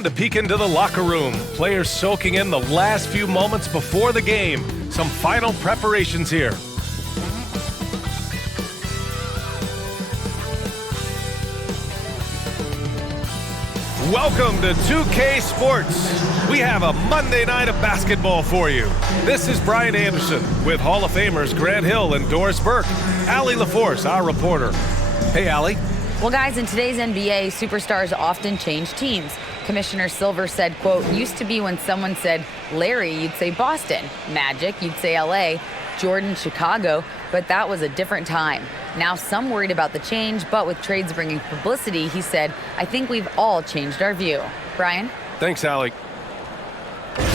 And a peek into the locker room. Players soaking in the last few moments before the game. Some final preparations here. Welcome to 2K Sports. We have a Monday night of basketball for you. This is Brian Anderson with Hall of Famers Grant Hill and Doris Burke. Allie LaForce, our reporter. Hey, Allie. Well, guys, in today's NBA, superstars often change teams. Commissioner Silver said, quote, used to be when someone said Larry, you'd say Boston. Magic, you'd say LA. Jordan, Chicago. But that was a different time. Now some worried about the change, but with trades bringing publicity, he said, I think we've all changed our view. Brian? Thanks, Allie.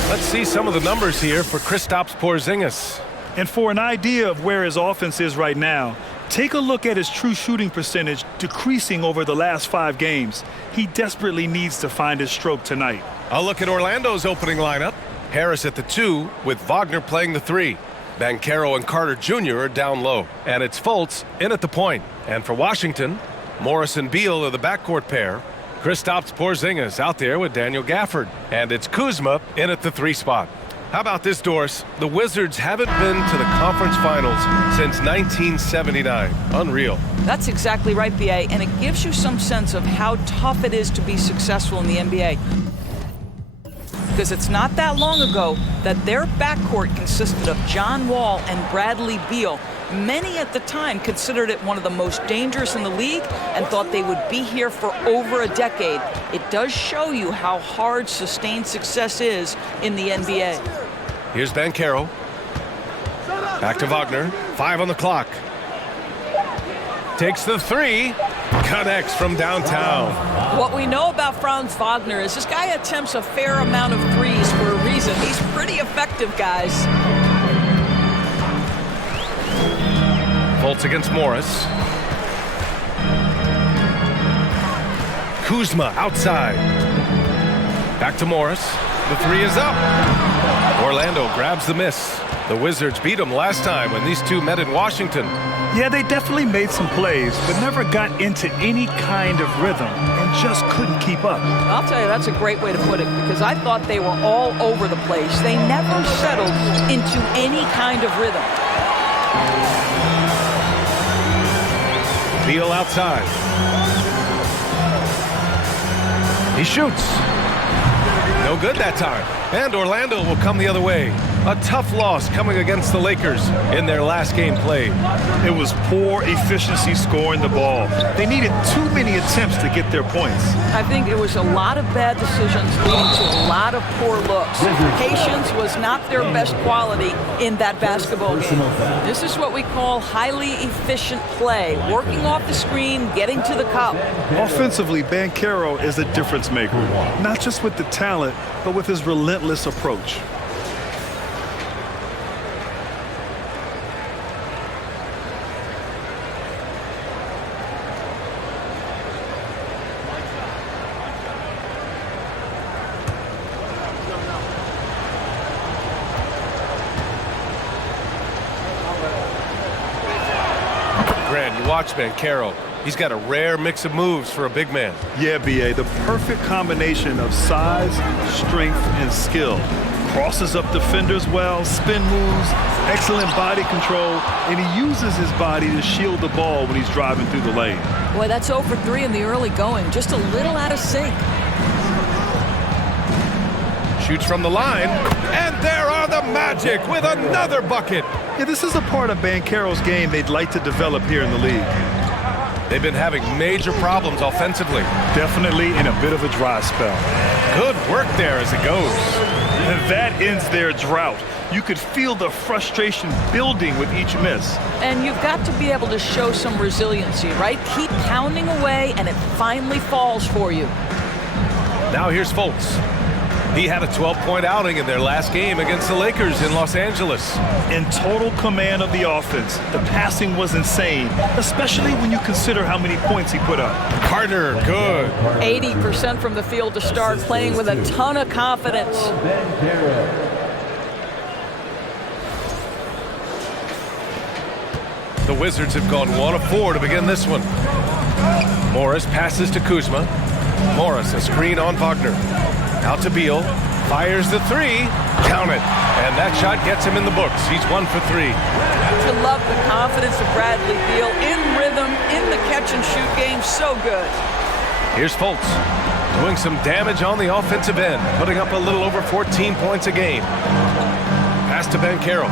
Let's see some of the numbers here for Kristaps Porzingis. And for an idea of where his offense is right now, take a look at his true shooting percentage decreasing over the last 5 games. He desperately needs to find his stroke tonight. I'll look at Orlando's opening lineup. Harris at the 2, with Wagner playing the 3. Banchero and Carter Jr. are down low. And it's Fultz in at the point. And for Washington, Morris and Beal are the backcourt pair. Kristaps Porzingis out there with Daniel Gafford. And it's Kuzma in at the 3 spot. How about this, Doris? The Wizards haven't been to the conference finals since 1979. Unreal. That's exactly right, B.A., and it gives you some sense of how tough it is to be successful in the NBA. Because it's not that long ago that their backcourt consisted of John Wall and Bradley Beal. Many at the time considered it one of the most dangerous in the league and thought they would be here for over a decade. It does show you how hard sustained success is in the NBA. Here's Banchero. Back to Wagner. 5 on the clock. Takes the 3. Connects from downtown. What we know about Franz Wagner is this guy attempts a fair amount of threes for a reason. He's pretty effective, guys. Fultz against Morris. Kuzma outside. Back to Morris. The 3 is up. Orlando grabs the miss. The Wizards beat them last time when these two met in Washington. Yeah, they definitely made some plays, but never got into any kind of rhythm and just couldn't keep up. I'll tell you, that's a great way to put it, because I thought they were all over the place. They never settled into any kind of rhythm. Beal outside. He shoots. No good that time. And Orlando will come the other way. A tough loss coming against the Lakers in their last game played. It was poor efficiency scoring the ball. They needed too many attempts to get their points. I think it was a lot of bad decisions leading to a lot of poor looks. Patience was not their best quality in that basketball game. This is what we call highly efficient play. Working off the screen, getting to the cup. Offensively, Banchero is a difference maker. Not just with the talent, but with his relentless approach. Watch Banchero. He's got a rare mix of moves for a big man. Yeah, B.A., the perfect combination of size, strength, and skill. Crosses up defenders well, spin moves, excellent body control, and he uses his body to shield the ball when he's driving through the lane. Boy, that's 0 for 3 in the early going. Just a little out of sync. Shoots from the line, and there are the Magic with another bucket. Yeah, this is a part of Banchero's game they'd like to develop here in the league. They've been having major problems offensively. Definitely in a bit of a dry spell. Good work there as it goes. And that ends their drought. You could feel the frustration building with each miss. And you've got to be able to show some resiliency, right? Keep pounding away, and it finally falls for you. Now here's Fultz. He had a 12-point outing in their last game against the Lakers in Los Angeles. In total command of the offense, the passing was insane, especially when you consider how many points he put up. Carter, good. 80% from the field to start, playing with a ton of confidence. The Wizards have gone 1 of 4 to begin this one. Morris passes to Kuzma. Morris, a screen on Wagner. Out to Beal. Fires the three. Count it. And that shot gets him in the books. He's 1 for 3. To love the confidence of Bradley Beal in rhythm, in the catch-and-shoot game. So good. Here's Fultz doing some damage on the offensive end, putting up a little over 14 points a game. Pass to Banchero.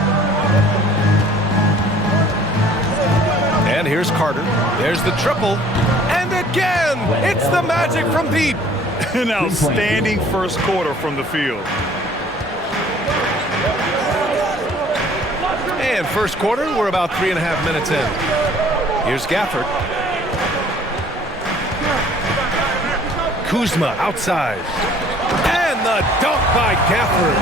And here's Carter. There's the triple. And again, it's the Magic from deep. An outstanding first quarter from the field. And first quarter, we're about 3.5 minutes in. Here's Gafford. Kuzma outside. And the dunk by Gafford.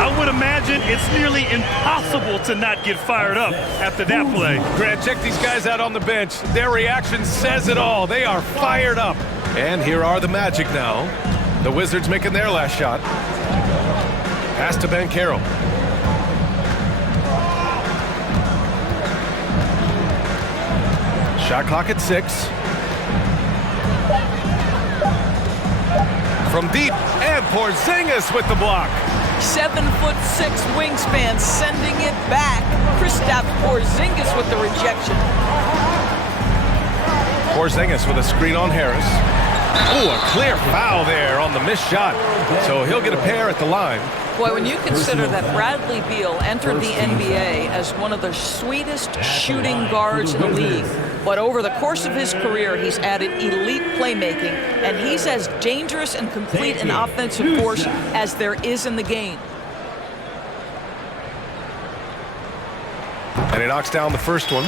I would imagine it's nearly impossible to not get fired up after that play. Grant, check these guys out on the bench. Their reaction says it all. They are fired up. And here are the Magic now. The Wizards making their last shot. Pass to Banchero. Shot clock at 6. From deep, and Porzingis with the block. 7'6" wingspan, sending it back. Kristaps Porzingis with the rejection. Porzingis with a screen on Harris. Ooh, a clear foul there on the missed shot. So he'll get a pair at the line. Boy, when you consider that Bradley Beal entered the NBA as one of the sweetest shooting guards in the league, but over the course of his career, he's added elite playmaking, and he's as dangerous and complete an offensive force as there is in the game. And he knocks down the first one.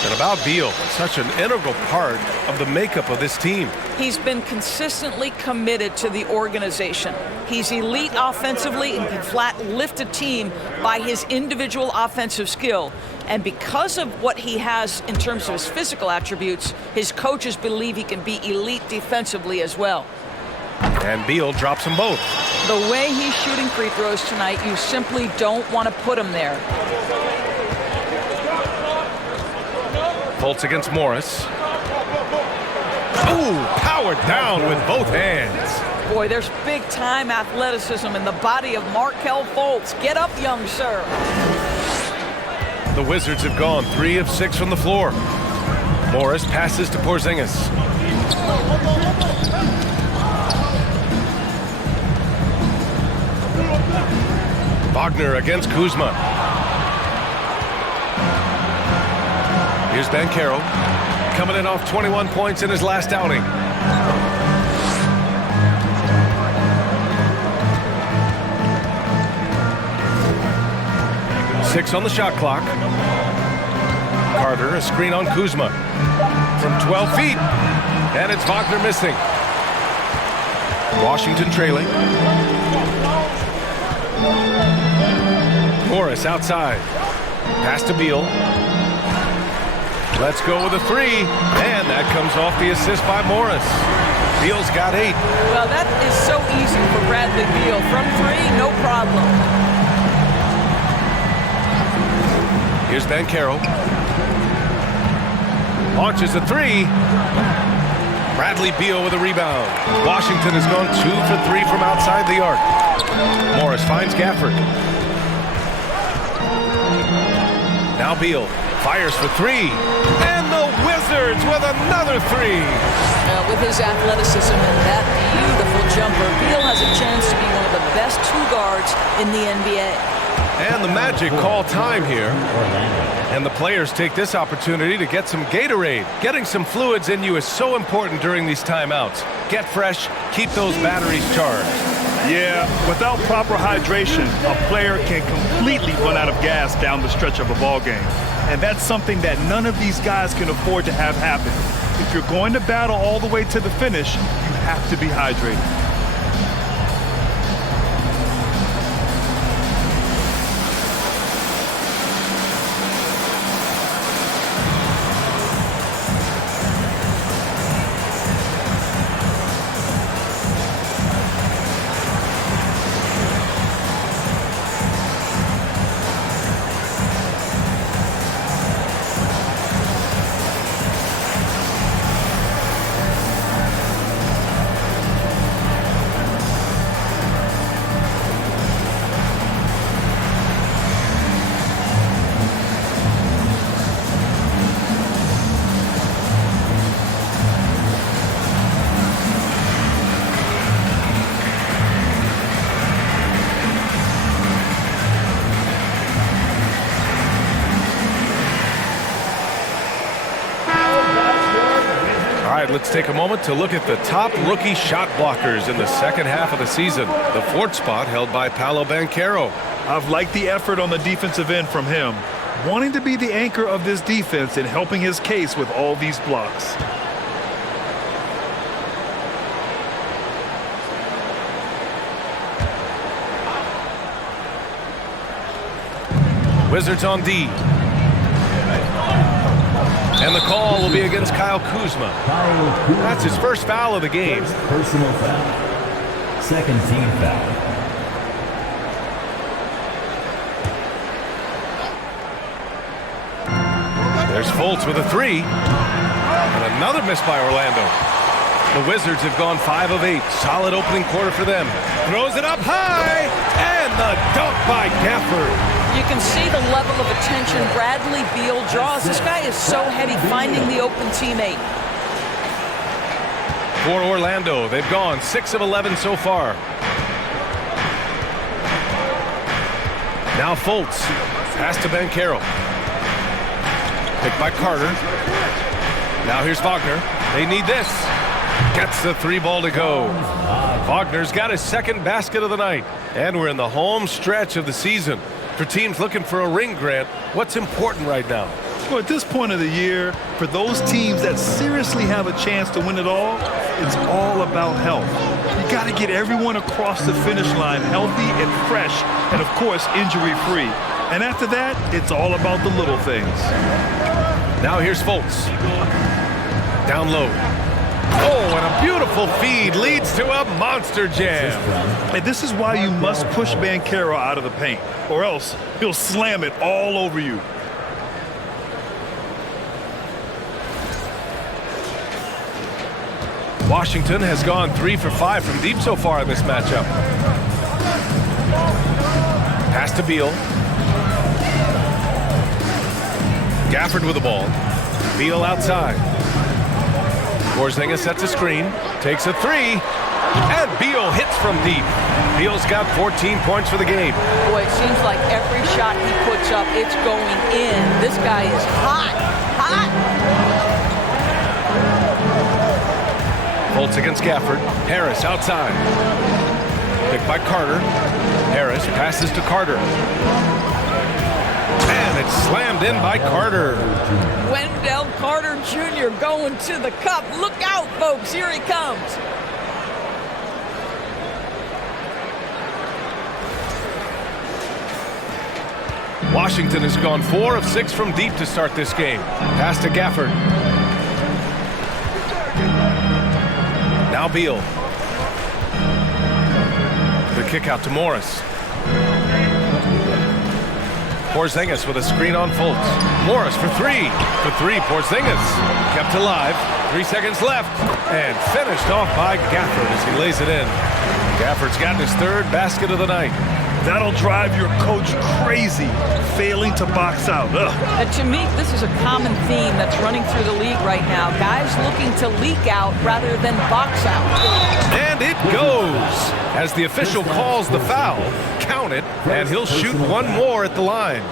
And about Beal, such an integral part of the makeup of this team. He's been consistently committed to the organization. He's elite offensively and can flat lift a team by his individual offensive skill. And because of what he has in terms of his physical attributes, his coaches believe he can be elite defensively as well. And Beal drops them both. The way he's shooting free throws tonight, you simply don't want to put him there. Fultz against Morris. Ooh, powered down with both hands. Boy, there's big-time athleticism in the body of Markelle Fultz. Get up, young sir. The Wizards have gone 3 of 6 from the floor. Morris passes to Porzingis. Wagner against Kuzma. Here's Banchero, coming in off 21 points in his last outing. Six on the shot clock. Carter, a screen on Kuzma. From 12 feet, and it's Wagner missing. Washington trailing. Morris outside. Pass to Beal. Let's go with a 3, and that comes off the assist by Morris. Beal's got 8. Well, that is so easy for Bradley Beal. From 3, no problem. Here's Banchero. Launches a 3. Bradley Beal with a rebound. Washington has gone 2 for 3 from outside the arc. Morris finds Gafford. Now Beal fires for 3. And the Wizards with another 3. With his athleticism and that beautiful jumper, Beal has a chance to be one of the best 2 guards in the NBA. And the Magic call time here. And the players take this opportunity to get some Gatorade. Getting some fluids in you is so important during these timeouts. Get fresh, keep those batteries charged. Yeah, without proper hydration, a player can completely run out of gas down the stretch of a ball game. And that's something that none of these guys can afford to have happen. If you're going to battle all the way to the finish, you have to be hydrated. right, let's take a moment to look at the top rookie shot blockers in the second half of the season. The fourth spot held by Paolo Banchero. I've liked the effort on the defensive end from him, wanting to be the anchor of this defense and helping his case with all these blocks. Wizards on D. And the call will be against Kyle Kuzma. That's his first foul of the game. Personal foul. Second team foul. There's Fultz with a three. And another miss by Orlando. The Wizards have gone 5 of 8. Solid opening quarter for them. Throws it up high. And the dunk by Gafford. You can see the level of attention Bradley Beal draws. This guy is so heady finding the open teammate. For Orlando, they've gone 6 of 11 so far. Now Fultz. Pass to Banchero. Picked by Carter. Now here's Wagner. They need this. Gets the 3 ball to go. Wagner's got his second basket of the night. And we're in the home stretch of the season. For teams looking for a ring, Grant, what's important right now? Well, at this point of the year, for those teams that seriously have a chance to win it all, it's all about health. You got to get everyone across the finish line healthy and fresh, and of course, injury-free. And after that, it's all about the little things. Now here's Fultz. Down low. Oh, and a beautiful feed leads to a monster jam. And this is why you must push Banchero out of the paint, or else he'll slam it all over you. Washington has gone 3 for 5 from deep so far in this matchup. Pass to Beal. Gafford with the ball. Beal outside. Porzingis sets a screen, takes a 3, and Beal hits from deep. Beal's got 14 points for the game. Boy, it seems like every shot he puts up, it's going in. This guy is hot, hot. Fultz against Gafford. Harris outside. Picked by Carter. Harris passes to Carter. And it's slammed in by Carter. Wendell Carter Jr. going to the cup. Look out, folks. Here he comes. Washington has gone 4 of 6 from deep to start this game. Pass to Gafford. Now Beal. The kick out to Morris. Porzingis with a screen on Fultz. Morris for 3. For 3, Porzingis. Kept alive. 3 seconds left. And finished off by Gafford as he lays it in. Gafford's gotten his 3rd basket of the night. That'll drive your coach crazy, failing to box out. To me, this is a common theme that's running through the league right now. Guys looking to leak out rather than box out. And it goes. As the official calls the foul, count it, and he'll shoot 1 more at the line.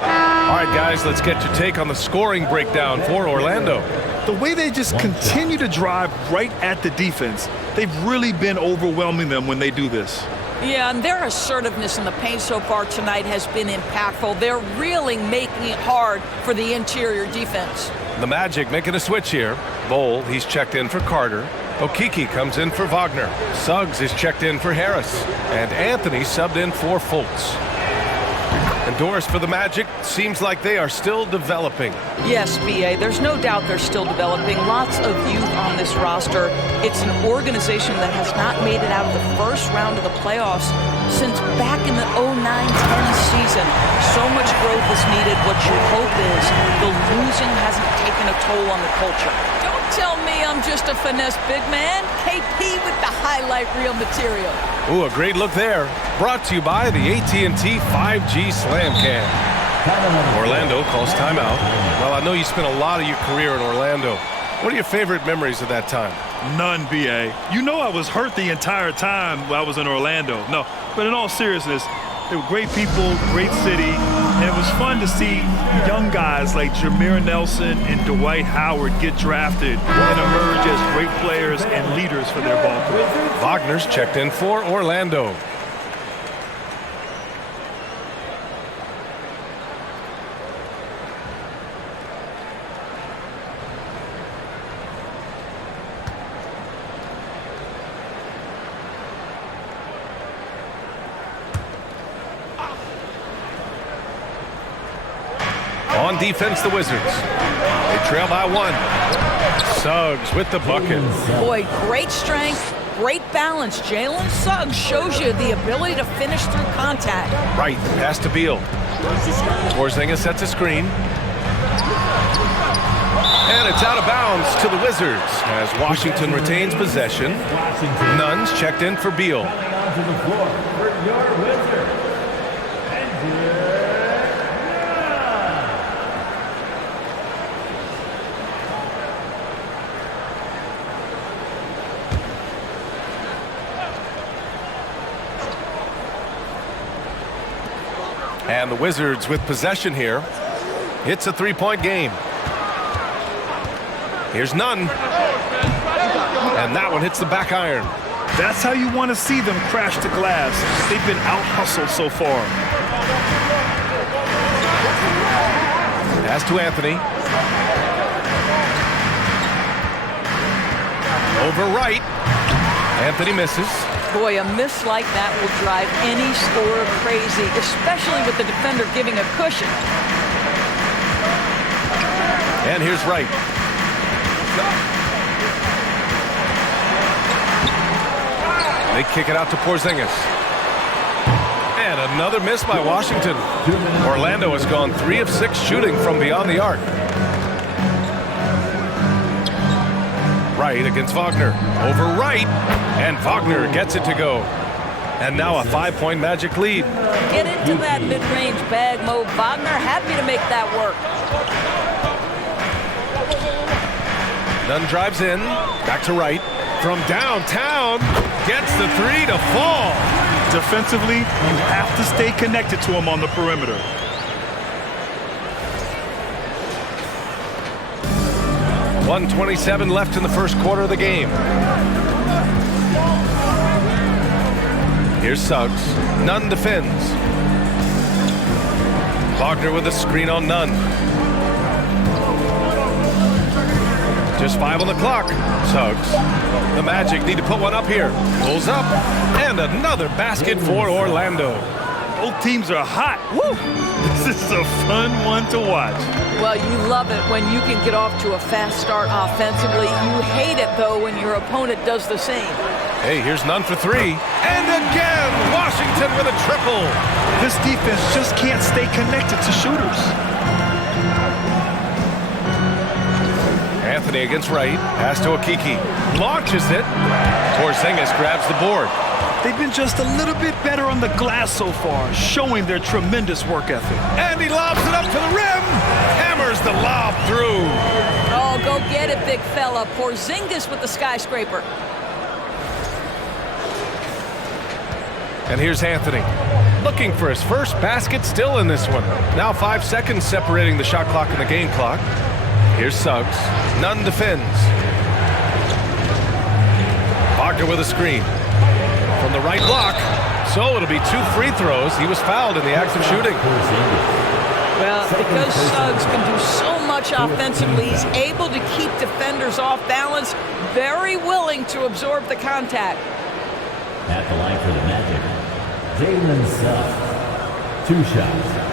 All right, guys, let's get your take on the scoring breakdown for Orlando. The way they just continue to drive right at the defense, they've really been overwhelming them when they do this. Yeah, and their assertiveness in the paint so far tonight has been impactful. They're really making it hard for the interior defense. The Magic making a switch here. Bowl, he's checked in for Carter. Okeke comes in for Wagner. Suggs is checked in for Harris. And Anthony subbed in for Fultz. And Doris, for the Magic, seems like they are still developing. Yes, B.A., there's no doubt they're still developing. Lots of youth on this roster. It's an organization that has not made it out of the first round of the playoffs since back in the 09-10 season. So much growth is needed. What you hope is the losing hasn't taken a toll on the culture. Don't tell me I'm just a finesse big man. KP with the highlight reel material. Ooh, a great look there. Brought to you by the AT&T 5G Slam Cam. Orlando calls timeout. Well, I know you spent a lot of your career in Orlando. What are your favorite memories of that time? None, B.A. You know I was hurt the entire time while I was in Orlando. No, but in all seriousness, They were great people, great city, and it was fun to see young guys like Jameer Nelson and Dwight Howard get drafted and emerge as great players and leaders for their ball club. Wagner's checked in for Orlando. On defense, the Wizards. They trail by 1. Suggs with the bucket. Boy, great strength, great balance. Jalen Suggs shows you the ability to finish through contact. Right, pass to Beal. Porzingis sets a screen. And it's out of bounds to the Wizards as Washington retains possession. Nunn's checked in for Beal. Onto the floor for your Wizards. And the Wizards with possession here. It's a 3-point game. Here's Nunn. And that one hits the back iron. That's how you want to see them crash the glass. They've been out-hustled so far. Pass to Anthony. Over right. Anthony misses. Boy, a miss like that will drive any scorer crazy, especially with the defender giving a cushion. And here's Wright. They kick it out to Porzingis. And another miss by Washington. Orlando has gone 3 of 6 shooting from beyond the arc. Wright against Wagner. Over Wright. And Wagner gets it to go. And now a 5-point Magic lead. Get into that mid-range bag mode. Wagner happy to make that work. Nunn drives in. Back to Wright. From downtown. Gets the 3 to fall. Defensively, you have to stay connected to him on the perimeter. .127 left in the first quarter of the game. Here's Suggs. Nunn defends. Wagner with a screen on Nunn. Just 5 on the clock. Suggs. The Magic need to put one up here. Pulls up. And another basket for Orlando. Both teams are hot. Woo! This is a fun one to watch. Well, you love it when you can get off to a fast start offensively. You hate it, though, when your opponent does the same. Hey, here's Nunn for 3. And again, Washington with a triple. This defense just can't stay connected to shooters. Anthony against Wright. Pass to Akiki. Launches it. Porzingis grabs the board. They've been just a little bit better on the glass so far, showing their tremendous work ethic. And he lobs it up to the rim. Hammers the lob through. Oh, go get it, big fella. Porzingis with the skyscraper. And here's Anthony. Looking for his first basket still in this one. Now 5 seconds separating the shot clock and the game clock. Here's Suggs. Nunn defends. Wagner with a screen. From the right block. So it'll be 2 free throws. He was fouled in the act of shooting. Well, because Suggs can do so much offensively, he's able to keep defenders off balance, very willing to absorb the contact. At the line for the Magic, Jalen Suggs. 2 shots.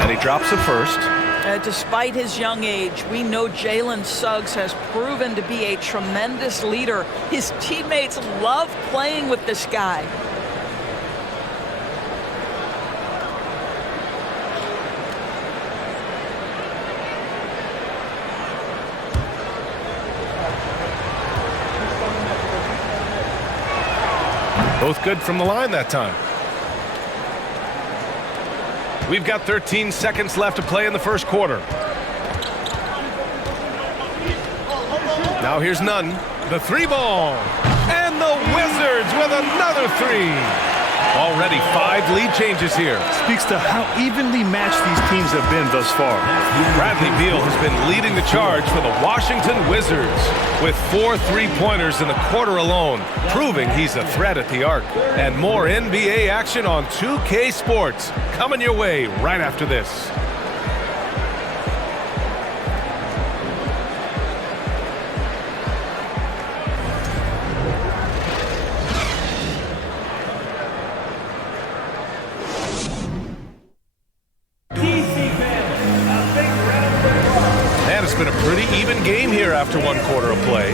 And he drops it first. Despite his young age, we know Jalen Suggs has proven to be a tremendous leader. His teammates love playing with this guy. Both good from the line that time. We've got 13 seconds left to play in the first quarter. Now here's Nunn. The three ball. And the Wizards with another three. Already 5 lead changes here. Speaks to how evenly matched these teams have been thus far. Bradley Beal has been leading the charge for the Washington Wizards with 4 3-pointers in the quarter alone, proving he's a threat at the arc. And more NBA action on 2K Sports coming your way right after this. And it's been a pretty even game here after 1 quarter of play.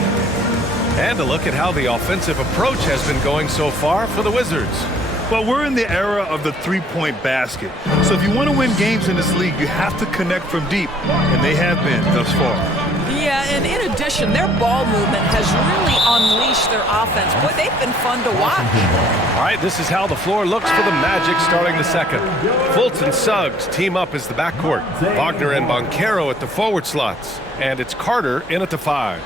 And a look at how the offensive approach has been going so far for the Wizards. Well, we're in the era of the three-point basket. So if you want to win games in this league, you have to connect from deep. And they have been thus far. Yeah, and in addition, their ball movement has really unleashed their offense. Boy, they've been fun to watch. All right, this is how the floor looks for the Magic starting the second. Fultz and Suggs team up as the backcourt. Wagner and Banchero at the forward slots. And it's Carter in at the 5.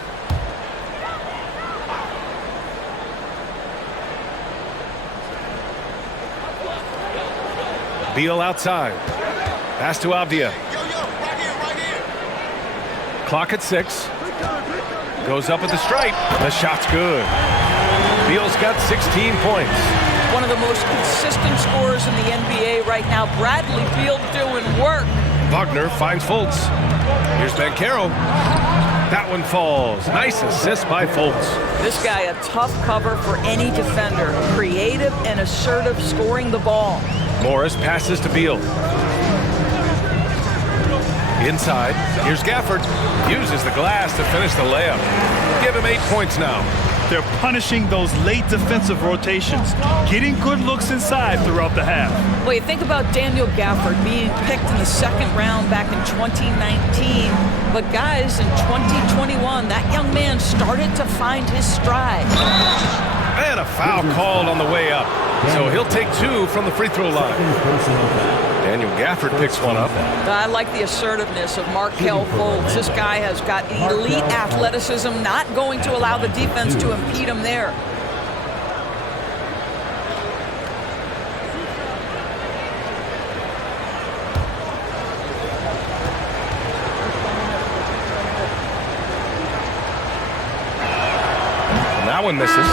Beal outside. Pass to Avdia. Clock at 6. Goes up at the stripe. The shot's good. Beal's got 16 points. One of the most consistent scorers in the NBA right now. Bradley Beal doing work. Wagner finds Fultz. Here's Banchero. That one falls. Nice assist by Fultz. This guy a tough cover for any defender. Creative and assertive scoring the ball. Morris passes to Beal. Inside, here's Gafford. Uses the glass to finish the layup. Give him 8 points now. They're punishing those late defensive rotations, getting good looks inside throughout the half. Well, you think about Daniel Gafford being picked in the 2nd round back in 2019. But guys, in 2021, that young man started to find his stride. And a foul called on the way up. So he'll take 2 from the free throw line. Daniel Gafford picks one up. I like the assertiveness of Markelle Fultz. This guy has got elite athleticism, not going to allow the defense to impede him there. And that one misses.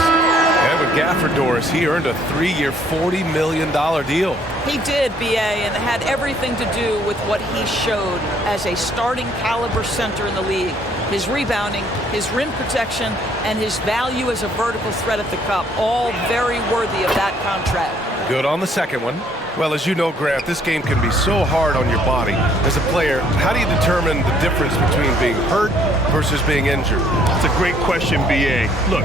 And with Gafford, Doris, he earned a 3-year, $40 million deal. He did, B.A., and it had everything to do with what he showed as a starting caliber center in the league. His rebounding, his rim protection, and his value as a vertical threat at the cup, all very worthy of that contract. Good on the second one. Well, as you know, Grant, this game can be so hard on your body. As a player, how do you determine the difference between being hurt versus being injured? That's a great question, B.A. Look,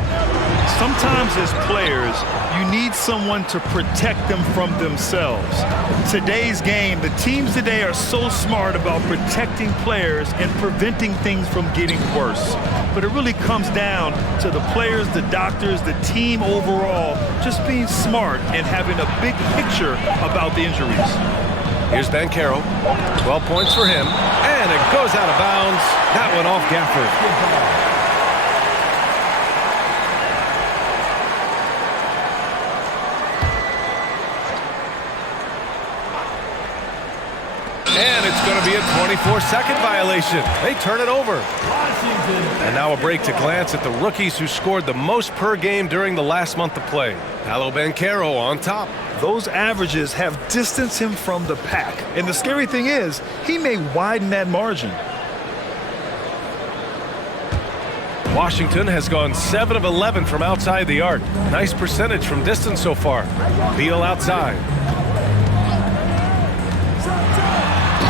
sometimes as players, you need someone to protect them from themselves. Today's game, the teams today are so smart about protecting players and preventing things from getting worse. But it really comes down to the players, the doctors, the team overall, just being smart and having a big picture about the injuries. Here's Banchero. 12 points for him. And it goes out of bounds. That one off Gafford. And it's going to be a 24-second violation. They turn it over. And now a break to glance at the rookies who scored the most per game during the last month of play. Paolo Banchero on top. Those averages have distanced him from the pack. And the scary thing is, he may widen that margin. Washington has gone 7 of 11 from outside the arc. Nice percentage from distance so far. Beal outside.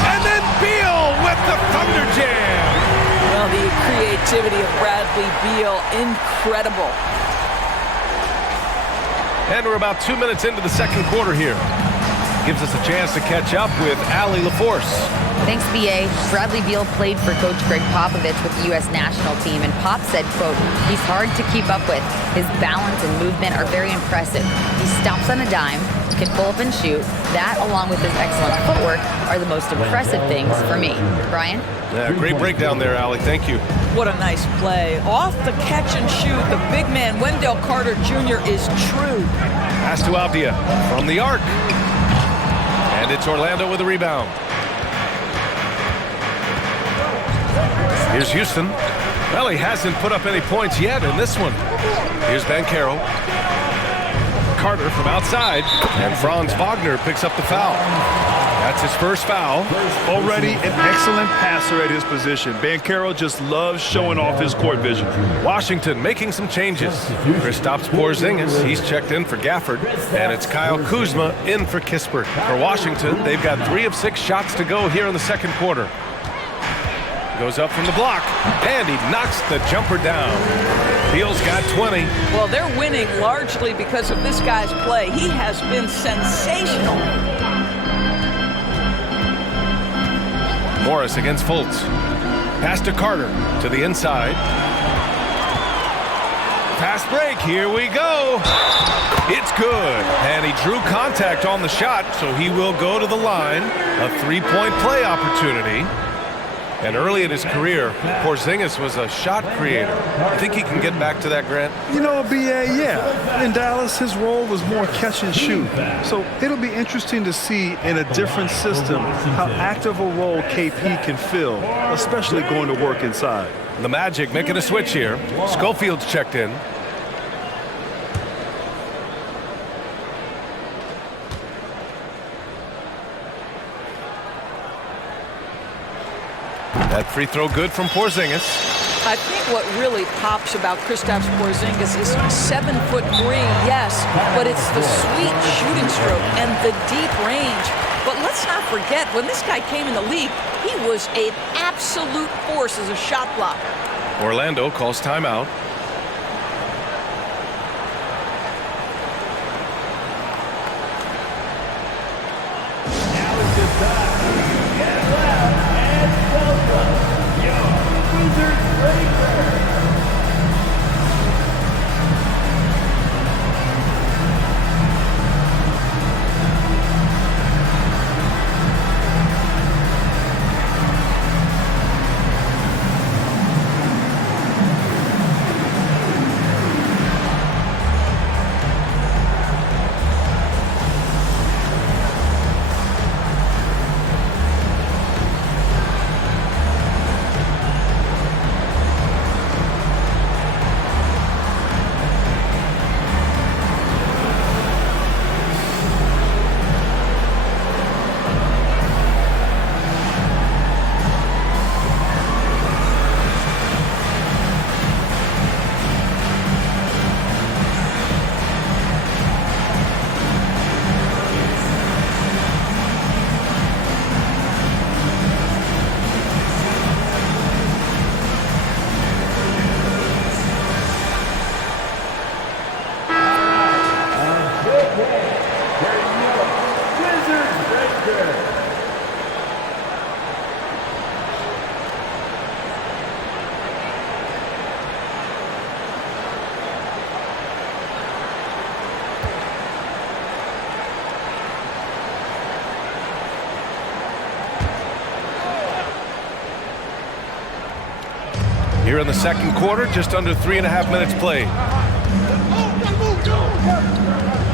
And then Beal with the Thunder Jam. Well, the creativity of Bradley Beal, incredible. And we're about 2 minutes into the second quarter here. gives us a chance to catch up with Allie LaForce. Thanks, B.A. Bradley Beal played for Coach Greg Popovich with the U.S. national team, and Pop said, quote, he's hard to keep up with. His balance and movement are very impressive. He stops on a dime, can pull up and shoot. That, along with his excellent footwork, are the most impressive things for me. Brian? Yeah, great breakdown there, Allie. Thank you. What a nice play. Off the catch and shoot, the big man, Wendell Carter Jr. is true. Pass to Avdia from the arc. And it's Orlando with a rebound. Here's Houston. Well, he hasn't put up any points yet in this one. Here's Banchero. Carter from outside. And Franz Wagner picks up the foul. That's his first foul. Already an excellent passer at his position. Banchero just loves showing off his court vision. Washington making some changes. Kristaps Porzingis, he's checked in for Gafford. And it's Kyle Kuzma in for Kispert. For Washington, they've got 3 of 6 shots to go here in the second quarter. Goes up from the block, and he knocks the jumper down. Beal's got 20. Well, they're winning largely because of this guy's play. He has been sensational. Morris against Fultz. Pass to Carter to the inside. Fast break, here we go. It's good, and he drew contact on the shot, so he will go to the line. A 3-point play opportunity. And early in his career, Porzingis was a shot creator. You think he can get back to that, Grant? You know, B.A., yeah. In Dallas, his role was more catch and shoot. So it'll be interesting to see in a different system how active a role KP can fill, especially going to work inside. The Magic making a switch here. Schofield's checked in. That free throw good from Porzingis. I think what really pops about Kristaps Porzingis is 7'3", yes, but it's the sweet shooting stroke and the deep range. But let's not forget, when this guy came in the league, he was an absolute force as a shot blocker. Orlando calls timeout. Now is the time. Get left and welcome your Wizards Breaker. Here in the second quarter, just under 3.5 minutes played.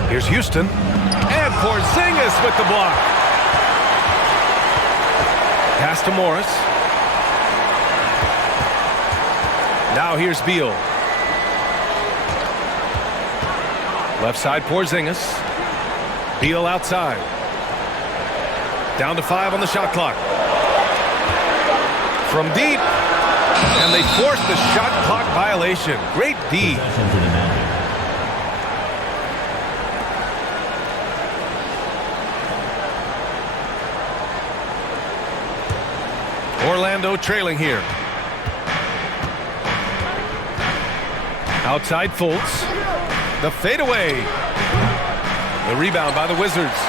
Here's Houston. And Porzingis with the block. Pass to Morris. Now here's Beal. Left side, Porzingis. Beal outside. Down to 5 on the shot clock. From deep. And they forced the shot clock violation. Great D. Orlando trailing here. Outside Fultz. The fadeaway. The rebound by the Wizards.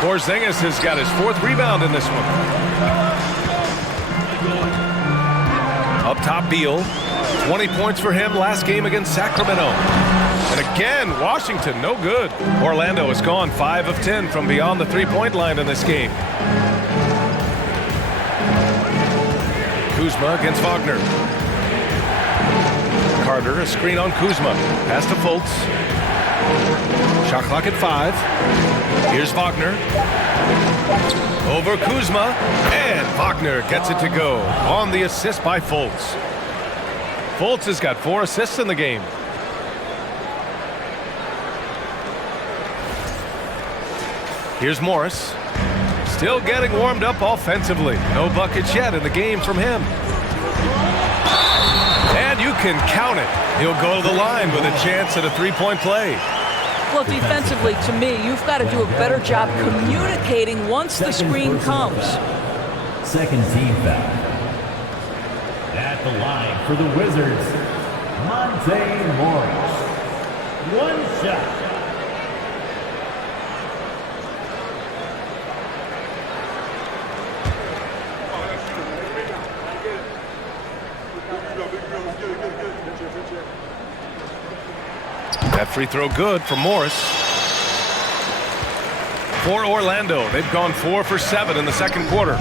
Porzingis has got his 4th rebound in this one. Up top, Beal. 20 points for him last game against Sacramento. And again, Washington, no good. Orlando has gone 5 of 10 from beyond the three-point line in this game. Kuzma against Wagner. Carter, a screen on Kuzma. Pass to Fultz. Shot clock at 5. Here's Wagner. Over Kuzma. And Wagner gets it to go on the assist by Fultz. Fultz has got 4 assists in the game. Here's Morris. Still getting warmed up offensively. No buckets yet in the game from him. And you can count it. He'll go to the line with a chance at a three-point play. Well, defensively, to me, you've got to do a better job communicating once the screen comes. Second team foul. At the line for the Wizards, Monte Morris. 1 shot. That free throw good for Morris. For Orlando, they've gone 4 for 7 in the second quarter.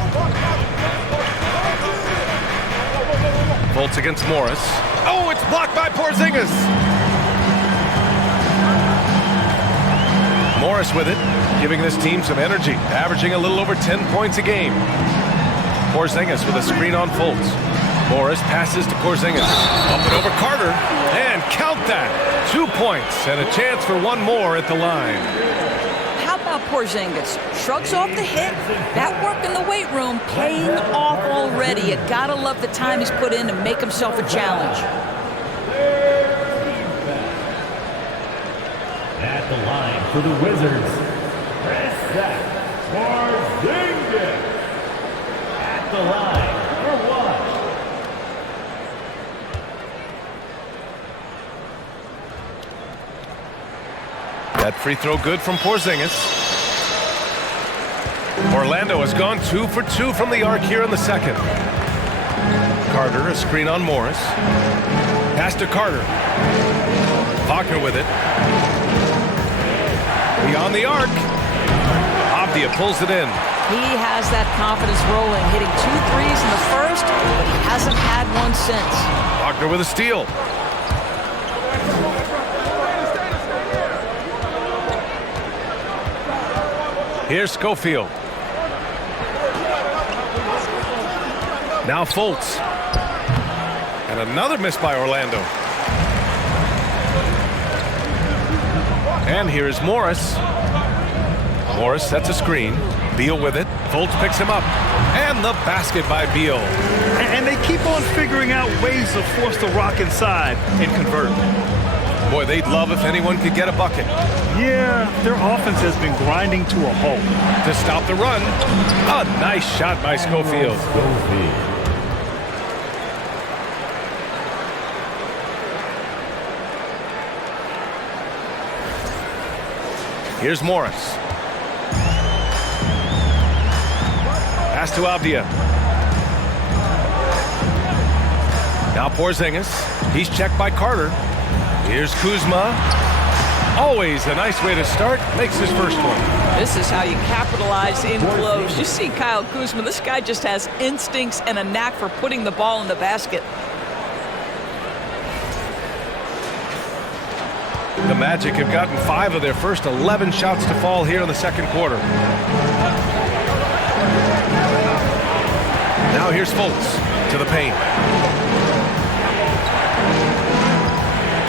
Fultz against Morris. Oh, it's blocked by Porzingis. Morris with it, giving this team some energy, averaging a little over 10 points a game. Porzingis with a screen on Fultz. Morris passes to Porzingis. Up and over Carter. And count that. 2 points and a chance for one more at the line. How about Porzingis? Shrugs off the hit. That work in the weight room paying off already. You gotta love the time he's put in to make himself a challenge. At the line for the Wizards, Kristaps Porzingis. At the line for 1. That free throw good from Porzingis. Orlando has gone 2 for 2 from the arc here in the second. Carter, a screen on Morris. Pass to Carter. Wagner with it. Beyond the arc. Abdia pulls it in. He has that confidence rolling, hitting 2 threes in the first, but he hasn't had one since. Wagner with a steal. Here's Schofield. Now Fultz. And another miss by Orlando. And here is Morris. Morris sets a screen. Beal with it. Fultz picks him up. And the basket by Beal. And they keep on figuring out ways to force the Rock inside and convert. Boy, they'd love if anyone could get a bucket. Yeah, their offense has been grinding to a halt. To stop the run, a nice shot by Schofield. Here's Morris. Pass to Abdia. Now Porzingis. He's checked by Carter. Here's Kuzma. Always a nice way to start. Makes his first one. This is how you capitalize in close. You see Kyle Kuzma. This guy just has instincts and a knack for putting the ball in the basket. The Magic have gotten 5 of their first 11 shots to fall here in the second quarter. Now here's Fultz to the paint.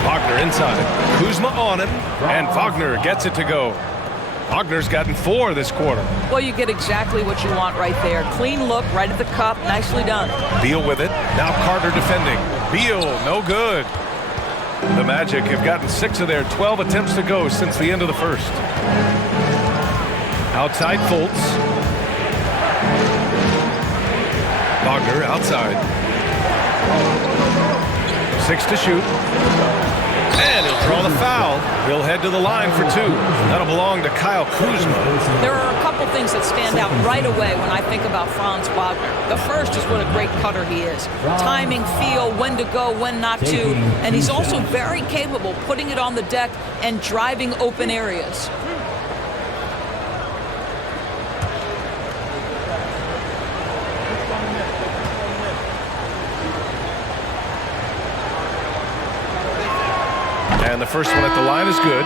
Wagner inside. Kuzma on him, and Wagner gets it to go. Wagner's gotten 4 this quarter. Well, you get exactly what you want right there. Clean look, right at the cup. Nicely done. Beal with it. Now Carter defending. Beal, no good. The Magic have gotten 6 of their 12 attempts to go since the end of the first. Outside Fultz. Wagner outside. 6 to shoot. And he'll draw the foul. He'll head to the line for two. That'll belong to Kyle Kuzma. There are a couple things that stand out right away when I think about Franz Wagner. The first is what a great cutter he is. Timing, feel, when to go, when not to. And he's also very capable putting it on the deck and driving open areas. And the first one at the line is good.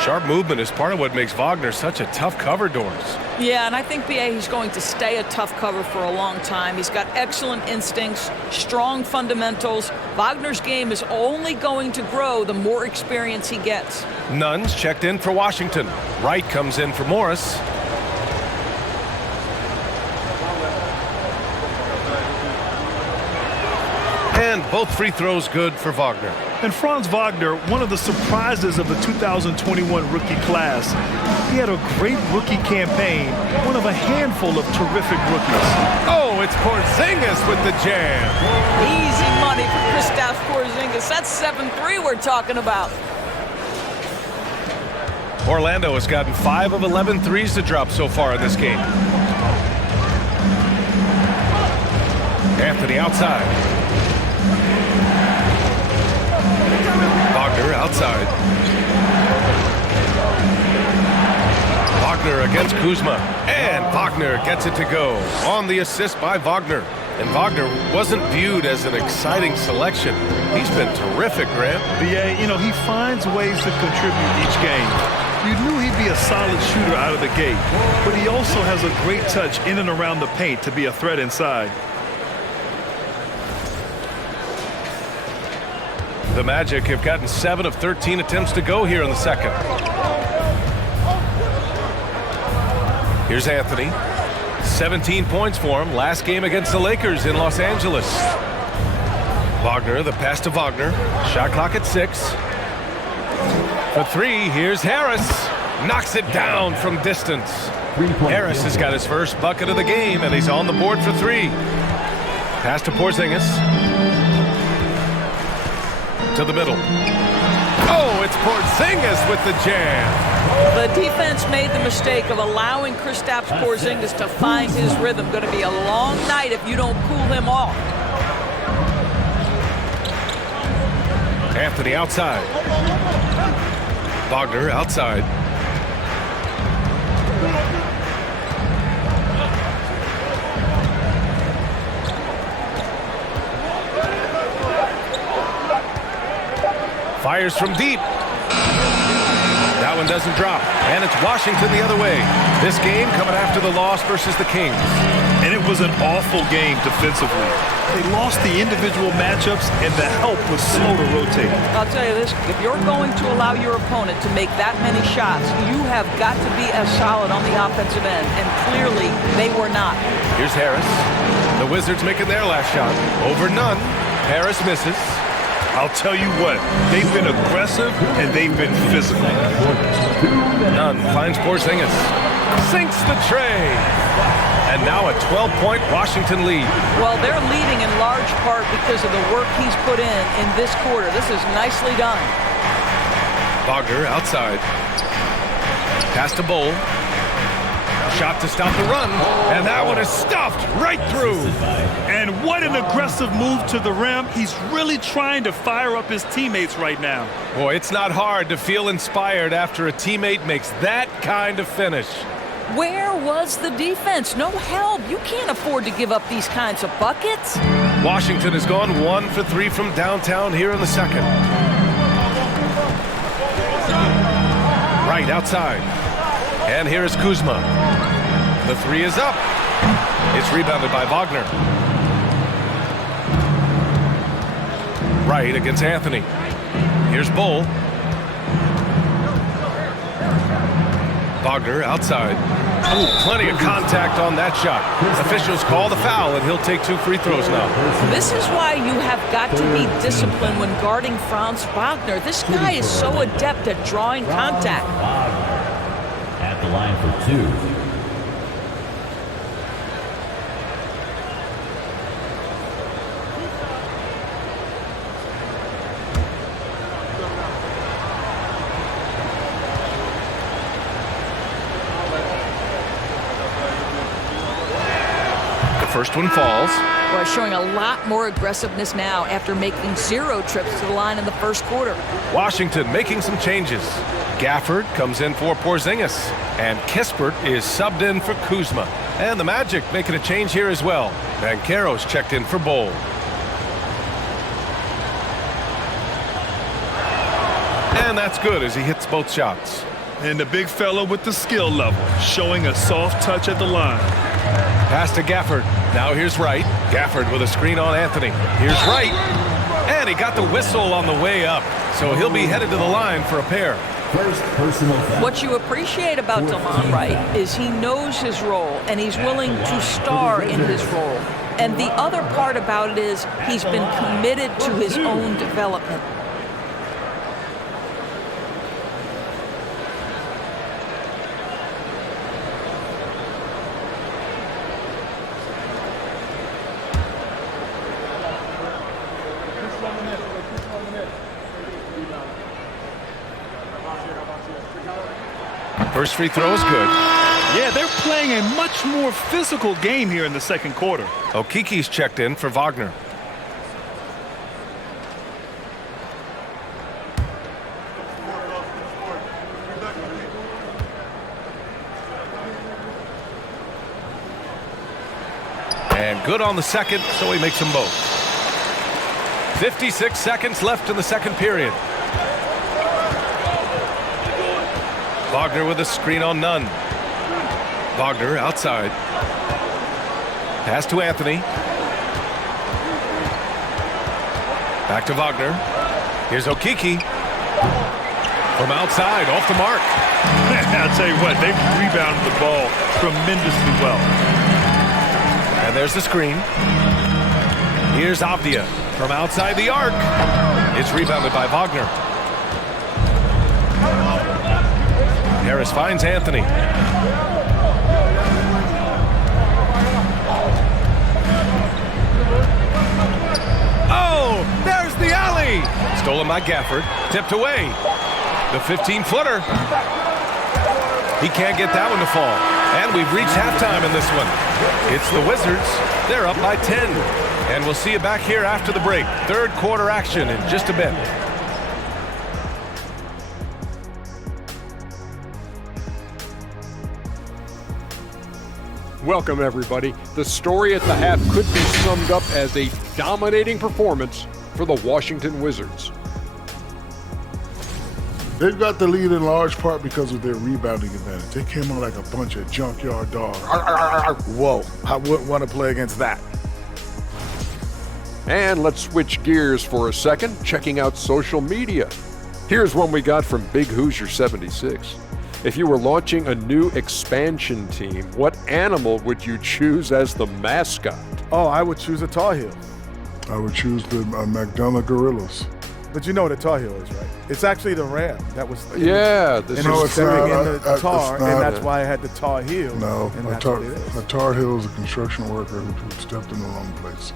Sharp movement is part of what makes Wagner such a tough cover, Doris. Yeah, and I think, BA, he's going to stay a tough cover for a long time. He's got excellent instincts, strong fundamentals. Wagner's game is only going to grow the more experience he gets. Nuns checked in for Washington. Wright comes in for Morris. And both free throws good for Wagner. And Franz Wagner, one of the surprises of the 2021 rookie class. He had a great rookie campaign, one of a handful of terrific rookies. Oh, it's Porzingis with the jam. Easy money for Kristaps Porzingis. That's 7-3 we're talking about. Orlando has gotten 5 of 11 threes to drop so far in this game. Anthony outside. Wagner outside. Wagner against Kuzma. And Wagner gets it to go on the assist by Wagner. And Wagner wasn't viewed as an exciting selection. He's been terrific, Grant. BA, you know, he finds ways to contribute each game. You knew he'd be a solid shooter out of the gate, but he also has a great touch in and around the paint to be a threat inside. The Magic have gotten 7 of 13 attempts to go here in the second. Here's Anthony. 17 points for him last game against the Lakers in Los Angeles. Wagner, the pass to Wagner. Shot clock at 6. For 3, here's Harris. Knocks it down from distance. Harris has got his first bucket of the game, and he's on the board for 3. Pass to Porzingis. To the middle. Oh, it's Porzingis with the jam. The defense made the mistake of allowing Kristaps Porzingis to find his rhythm. Going to be a long night if you don't cool him off. Anthony outside. Wagner outside. Fires from deep. That one doesn't drop. And it's Washington the other way. This game coming after the loss versus the Kings. And it was an awful game defensively. They lost the individual matchups, and the help was slow to rotate. I'll tell you this, if you're going to allow your opponent to make that many shots, you have got to be as solid on the offensive end, and clearly they were not. Here's Harris. The Wizards making their last shot. Over none. Harris misses. I'll tell you what, they've been aggressive and they've been physical. Nunn finds Porzingis. Sinks the tray. And now a 12-point Washington lead. Well, they're leading in large part because of the work he's put in this quarter. This is nicely done. Wagner outside. Pass to Bowl. Shot to stop the run. And that one is stuffed right through. And what an aggressive move to the rim. He's really trying to fire up his teammates right now. Boy, it's not hard to feel inspired after a teammate makes that kind of finish. Where was the defense? No help. You can't afford to give up these kinds of buckets. Washington has gone 1 for 3 from downtown here in the second. Right outside. And here is Kuzma. The 3 is up. It's rebounded by Wagner. Right against Anthony. Here's Bull. Wagner outside. Ooh, plenty of contact on that shot. Officials call the foul, and he'll take 2 free throws now. This is why you have got to be disciplined when guarding Franz Wagner. This guy is so adept at drawing contact. At the line for 2. First one falls. Well, showing a lot more aggressiveness now after making 0 trips to the line in the first quarter. Washington making some changes. Gafford comes in for Porzingis, and Kispert is subbed in for Kuzma. And the Magic making a change here as well. Banchero's checked in for Bol. And that's good as he hits both shots. And the big fella with the skill level, showing a soft touch at the line. Pass to Gafford. Now here's Wright. Gafford with a screen on Anthony. Here's Wright. And he got the whistle on the way up. So he'll be headed to the line for a pair. First personal foul. What you appreciate about Delon Wright is he knows his role and he's willing to star in his role. And the other part about it is he's been committed to his own development. First free throw is good. Yeah, they're playing a much more physical game here in the second quarter. Okiki's checked in for Wagner. And good on the second, so he makes them both. 56 seconds left in the second period. Wagner with a screen on Nunn. Wagner outside. Pass to Anthony. Back to Wagner. Here's Okiki. From outside, off the mark. I'll tell you what, they've rebounded the ball tremendously well. And there's the screen. Here's Avdia from outside the arc. It's rebounded by Wagner. Harris finds Anthony. Oh, there's the alley. Stolen by Gafford. Tipped away. The 15-footer. He can't get that one to fall. And we've reached halftime in this one. It's the Wizards. They're up by 10. And we'll see you back here after the break. Third quarter action in just a bit. Welcome, everybody. The story at the half could be summed up as a dominating performance for the Washington Wizards. They've got the lead in large part because of their rebounding advantage. They came out like a bunch of junkyard dogs. Whoa, I wouldn't want to play against that. And let's switch gears for a second, checking out social media. Here's one we got from Big Hoosier 76. If you were launching a new expansion team, what animal would you choose as the mascot? Oh, I would choose a Tar Heel. I would choose the McDonough Gorillas. But you know what a Tar Heel is, right? It's actually the ram that was Yeah, this and is No, it's it's stepping not. in the tar, It's not. and that's why I had the Tar Heel. No, and a that's tar, what it is. a tar Heel is a construction worker who stepped in the wrong place.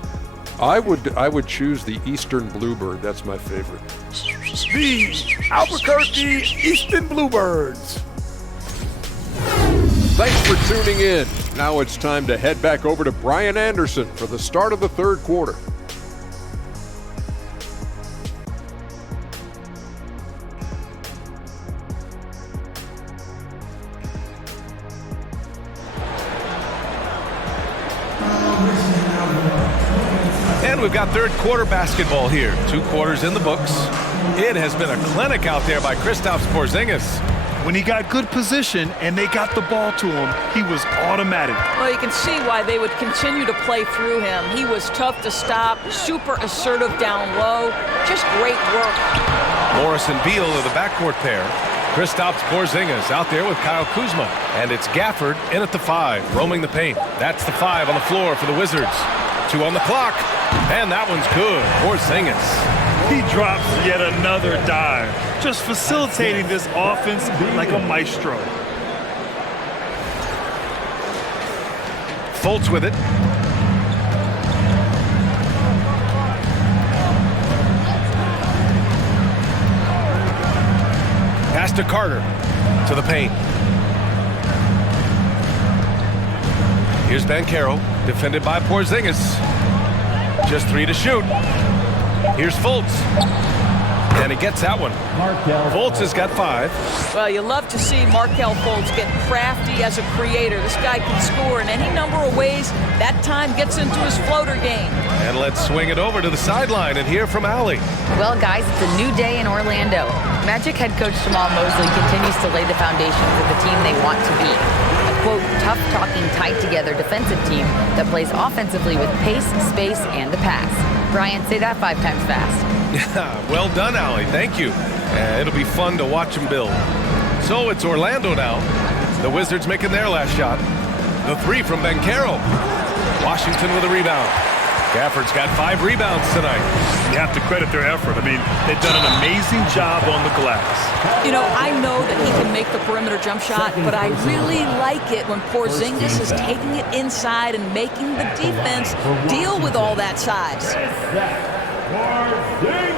I would choose the Eastern Bluebird. That's my favorite. The Albuquerque Eastern Bluebirds. Thanks for tuning in. Now it's time to head back over to Brian Anderson for the start of the third quarter. And we've got third quarter basketball here. 2 quarters in the books. It has been a clinic out there by Kristaps Porzingis. When he got good position and they got the ball to him, he was automatic. Well, you can see why they would continue to play through him. He was tough to stop, super assertive down low. Just great work. Morris and Beal are the backcourt pair. Kristaps Porzingis out there with Kyle Kuzma. And it's Gafford in at the 5, roaming the paint. That's the 5 on the floor for the Wizards. 2 on the clock. And that one's good. Porzingis. He drops yet another dive, just facilitating this offense like a maestro. Fultz with it. Pass to Carter. To the paint. Here's Banchero, defended by Porzingis. Just 3 to shoot. Here's Fultz. And he gets that one. Fultz has got 5. Well, you love to see Markelle Fultz get crafty as a creator. This guy can score in any number of ways. That time gets into his floater game. And let's swing it over to the sideline and hear from Allie. Well, guys, it's a new day in Orlando. Magic head coach Jamal Mosley continues to lay the foundation for the team they want to be. A, quote, tough-talking, tied-together defensive team that plays offensively with pace, space, and the pass. Brian, say that 5 times fast. Well done, Allie. Thank you. It'll be fun to watch them build. So it's Orlando now. The Wizards making their last shot. The 3 from Banchero. Washington with a rebound. Gafford's got 5 rebounds tonight. You have to credit their effort. I mean, they've done an amazing job on the glass. You know, I know that he can make the perimeter jump shot, but I really like it when Porzingis is taking it inside and making the defense deal with all that size. Porzingis.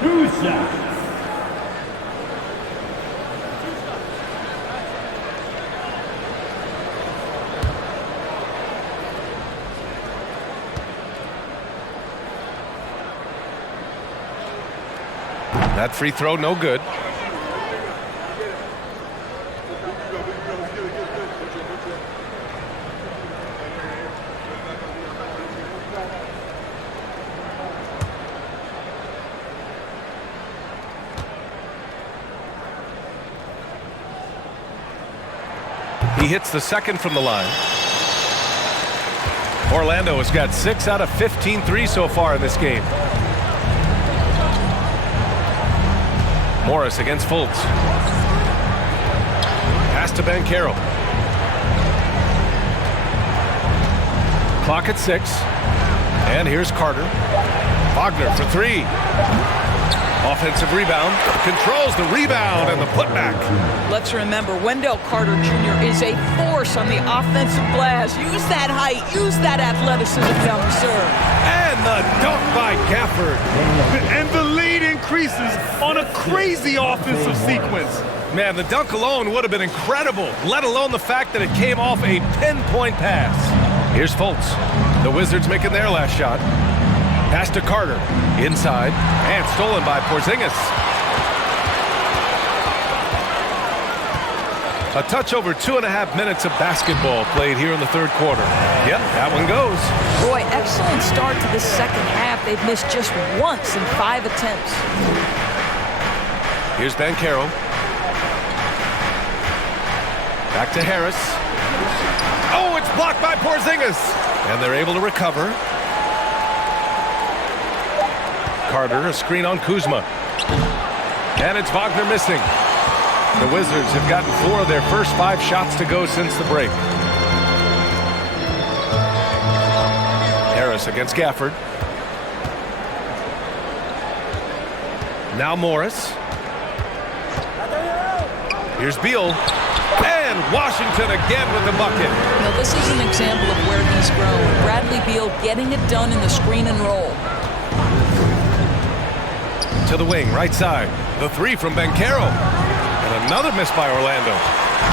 2 shots. That free throw, no good. He hits the second from the line. Orlando has got 6 out of 15 threes so far in this game. Morris against Fultz. Pass to Banchero. Clock at 6. And here's Carter. Wagner for 3. Offensive rebound. Controls the rebound and the putback. Let's remember, Wendell Carter Jr. is a force on the offensive glass. Use that height. Use that athleticism, young sir. And the dunk by Gafford. And the lead increases on a crazy offensive sequence. Man, the dunk alone would have been incredible, let alone the fact that it came off a pinpoint pass. Here's Fultz. The Wizards making their last shot. Pass to Carter. Inside. And stolen by Porzingis. A touch over 2.5 minutes of basketball played here in the third quarter. Yep, that one goes. Boy, excellent start to the second half. They've missed just once in 5 attempts. Here's Banchero. Back to Harris. Oh, it's blocked by Porzingis. And they're able to recover. Carter, a screen on Kuzma. And it's Wagner missing. The Wizards have gotten 4 of their first 5 shots to go since the break. Harris against Gafford. Now Morris. Here's Beal. And Washington again with the bucket. Now, this is an example of where he's grown. Bradley Beal getting it done in the screen and roll. To the wing, right side. The 3 from Banchero. And another miss by Orlando.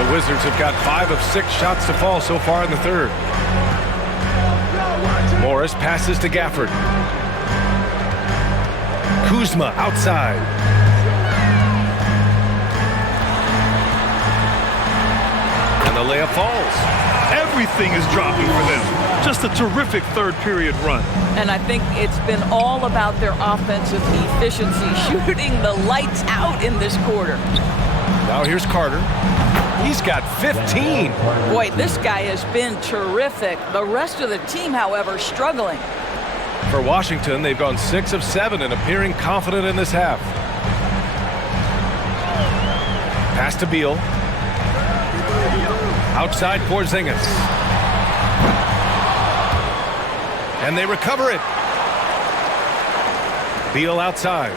The Wizards have got 5 of 6 shots to fall so far in the third. Morris passes to Gafford. Kuzma outside. And the layup falls. Everything is dropping for them. Just a terrific third period run. And I think it's been all about their offensive efficiency, shooting the lights out in this quarter. Now here's Carter. He's got 15. Boy, this guy has been terrific. The rest of the team, however, struggling. For Washington, they've gone 6 of 7 and appearing confident in this half. Pass to Beal. Outside Porzingis. And they recover it. Beal outside.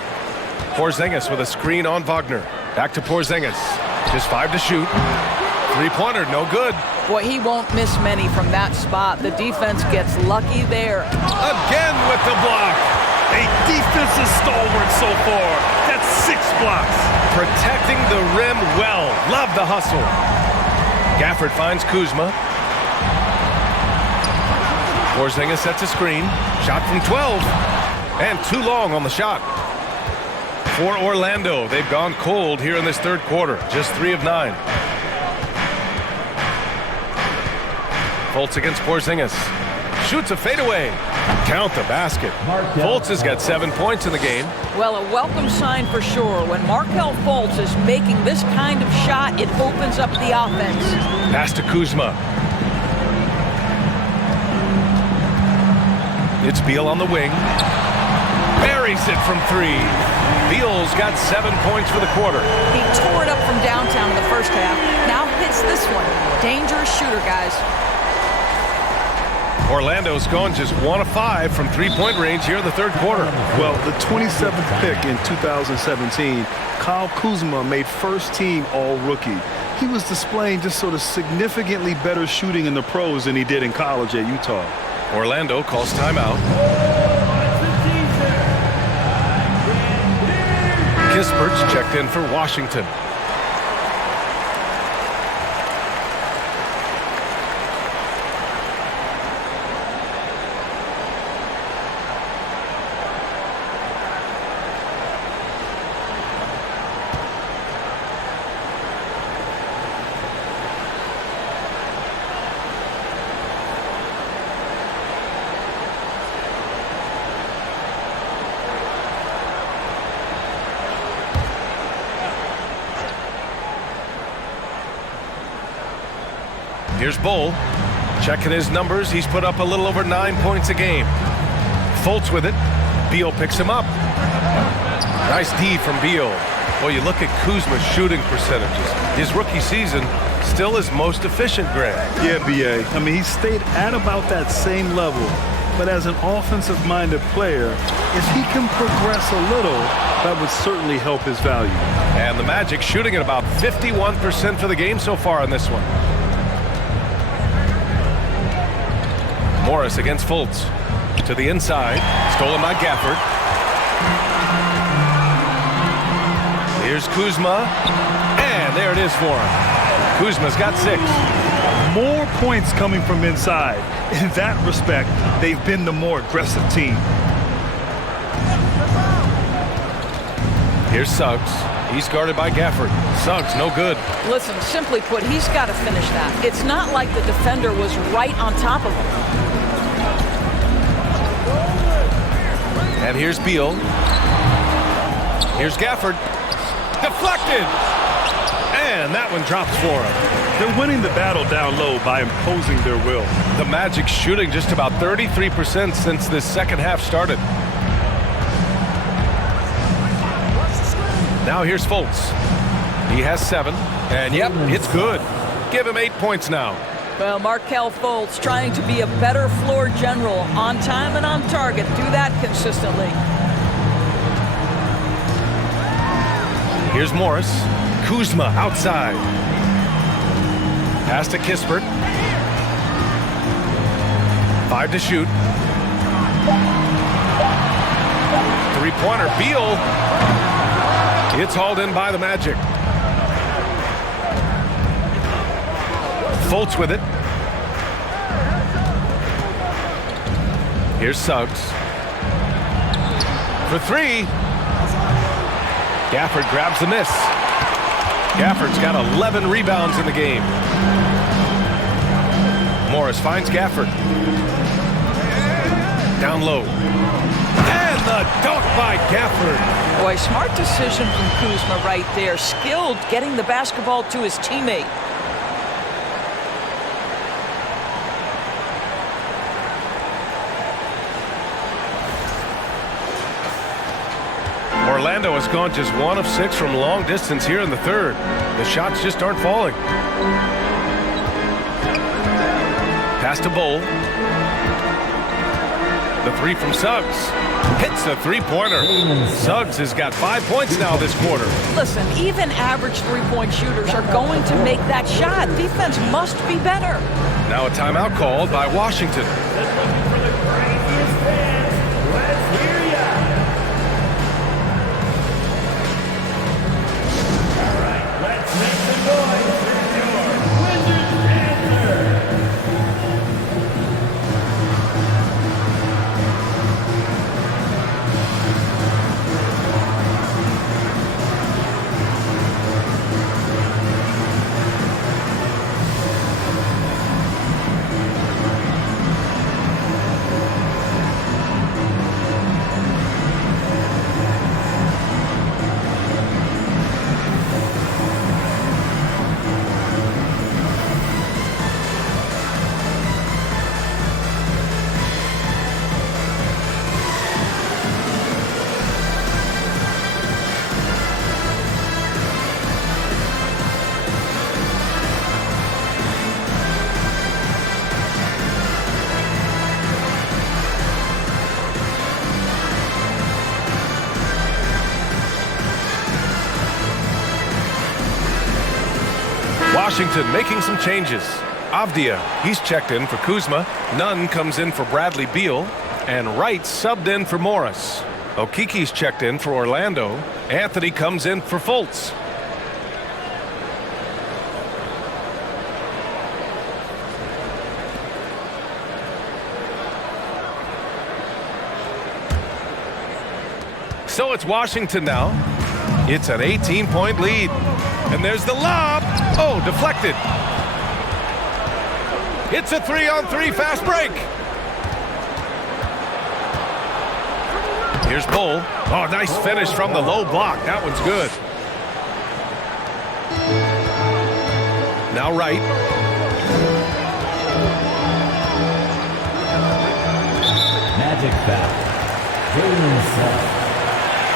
Porzingis with a screen on Wagner. Back to Porzingis. Just 5 to shoot. 3-pointer, no good. Boy, he won't miss many from that spot. The defense gets lucky there. Again with the block. A defensive stalwart so far. That's 6 blocks. Protecting the rim well. Love the hustle. Gafford finds Kuzma. Porzingis sets a screen. Shot from 12. And too long on the shot. For Orlando, they've gone cold here in this third quarter. Just 3 of 9. Fultz against Porzingis. Shoots a fadeaway. Count the basket. Fultz has got 7 points in the game. Well, a welcome sign for sure. When Markelle Fultz is making this kind of shot, it opens up the offense. Pass to Kuzma. It's Beal on the wing. Buries it from 3. Beal's got 7 points for the quarter. He tore it up from downtown in the first half. Now hits this one. Dangerous shooter, guys. Orlando's gone just 1 of 5 from 3-point range here in the third quarter. Well, the 27th pick in 2017, Kyle Kuzma made first team all-rookie. He was displaying just sort of significantly better shooting in the pros than he did in college at Utah. Orlando calls timeout. Kispert's checked in for Washington. Here's Bull. Checking his numbers. He's put up a little over 9 points a game. Fultz with it. Beal picks him up. Nice D from Beal. Well, you look at Kuzma's shooting percentages. His rookie season still his most efficient, Greg. Yeah, B.A. I mean, he stayed at about that same level. But as an offensive-minded player, if he can progress a little, that would certainly help his value. And the Magic shooting at about 51% for the game so far in this one. Morris against Fultz. To the inside. Stolen by Gafford. Here's Kuzma. And there it is for him. Kuzma's got 6. More points coming from inside. In that respect, they've been the more aggressive team. Here's Suggs. He's guarded by Gafford. Suggs, no good. Listen, simply put, he's got to finish that. It's not like the defender was right on top of him. And here's Beal. Here's Gafford. Deflected. And that one drops for him. They're winning the battle down low by imposing their will. The Magic shooting just about 33% since this second half started. Now here's Fultz. He has 7. And yep, it's good. Give him 8 points now. Well, Markelle Fultz trying to be a better floor general, on time and on target. Do that consistently. Here's Morris. Kuzma outside. Pass to Kispert. 5 to shoot. 3-pointer. Beal. It's hauled in by the Magic. Fultz with it. Here's Suggs. For 3. Gafford grabs the miss. Gafford's got 11 rebounds in the game. Morris finds Gafford. Down low. And the dunk by Gafford. Boy, smart decision from Kuzma right there. Skilled getting the basketball to his teammate. Orlando has gone just 1 of 6 from long distance here in the third. The shots just aren't falling. Pass to Bull. The 3 from Suggs. Hits the 3-pointer. Suggs has got 5 points now this quarter. Listen, even average 3-point shooters are going to make that shot. Defense must be better. Now a timeout called by Washington. Washington making some changes. Avdia, he's checked in for Kuzma. Nunn comes in for Bradley Beal. And Wright subbed in for Morris. Okiki's checked in for Orlando. Anthony comes in for Fultz. So it's Washington now. It's an 18-point lead. And there's the lob. Oh, deflected. It's a 3-on-3 fast break. Here's Bull. Oh, nice finish from the low block. That one's good. Now Wright. Magic foul. Jalen Suggs.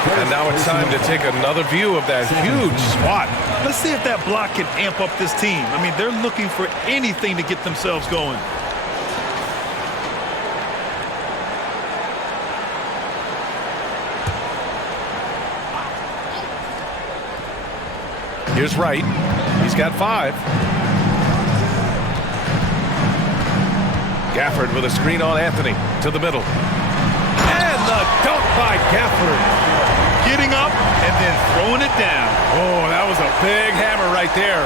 And now it's time to take another view of that huge swat. Let's see if that block can amp up this team. I mean, they're looking for anything to get themselves going. Here's Wright. He's got 5. Gafford with a screen on Anthony to the middle. And the dunk by Gafford. Getting up and then throwing it down. Oh, that was a big hammer right there.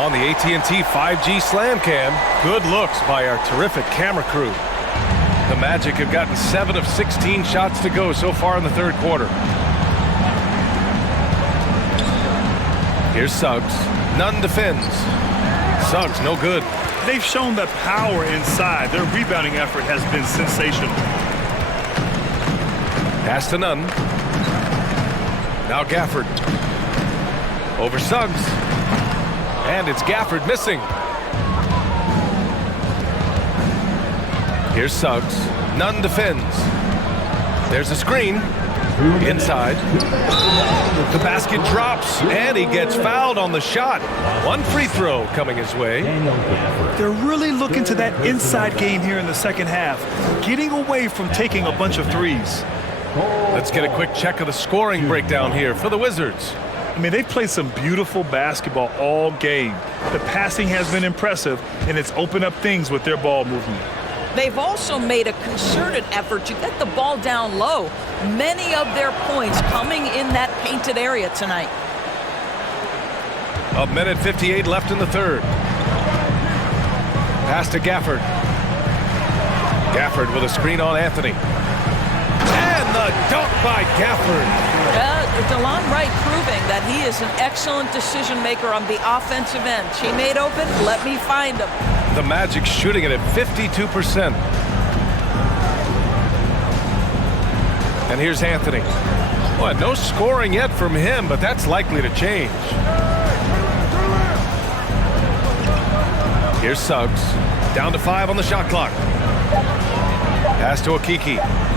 On the AT&T 5G Slam Cam. Good looks by our terrific camera crew. The Magic have gotten 7 of 16 shots to go so far in the third quarter. Here's Suggs. Nunn defends. Suggs, no good. They've shown that power inside. Their rebounding effort has been sensational. Pass to Nunn. Now Gafford. Over Suggs. And it's Gafford missing. Here's Suggs. Nunn defends. There's a screen. Inside. The basket drops, and he gets fouled on the shot. One free throw coming his way. They're really looking to that inside game here in the second half, getting away from taking a bunch of threes. Let's get a quick check of the scoring breakdown here for the Wizards. I mean, they've played some beautiful basketball all game. The passing has been impressive, and it's opened up things with their ball movement. They've also made a concerted effort to get the ball down low. Many of their points coming in that painted area tonight. A minute 58 left in the third. Pass to Gafford. Gafford with a screen on Anthony. And the dunk by Gafford. DeLon Wright proving that he is an excellent decision maker on the offensive end. She made open, let me find him. The Magic shooting it at 52%. And here's Anthony. Well, no scoring yet from him, but that's likely to change. Here's Suggs. Down to 5 on the shot clock. Pass to Okiki.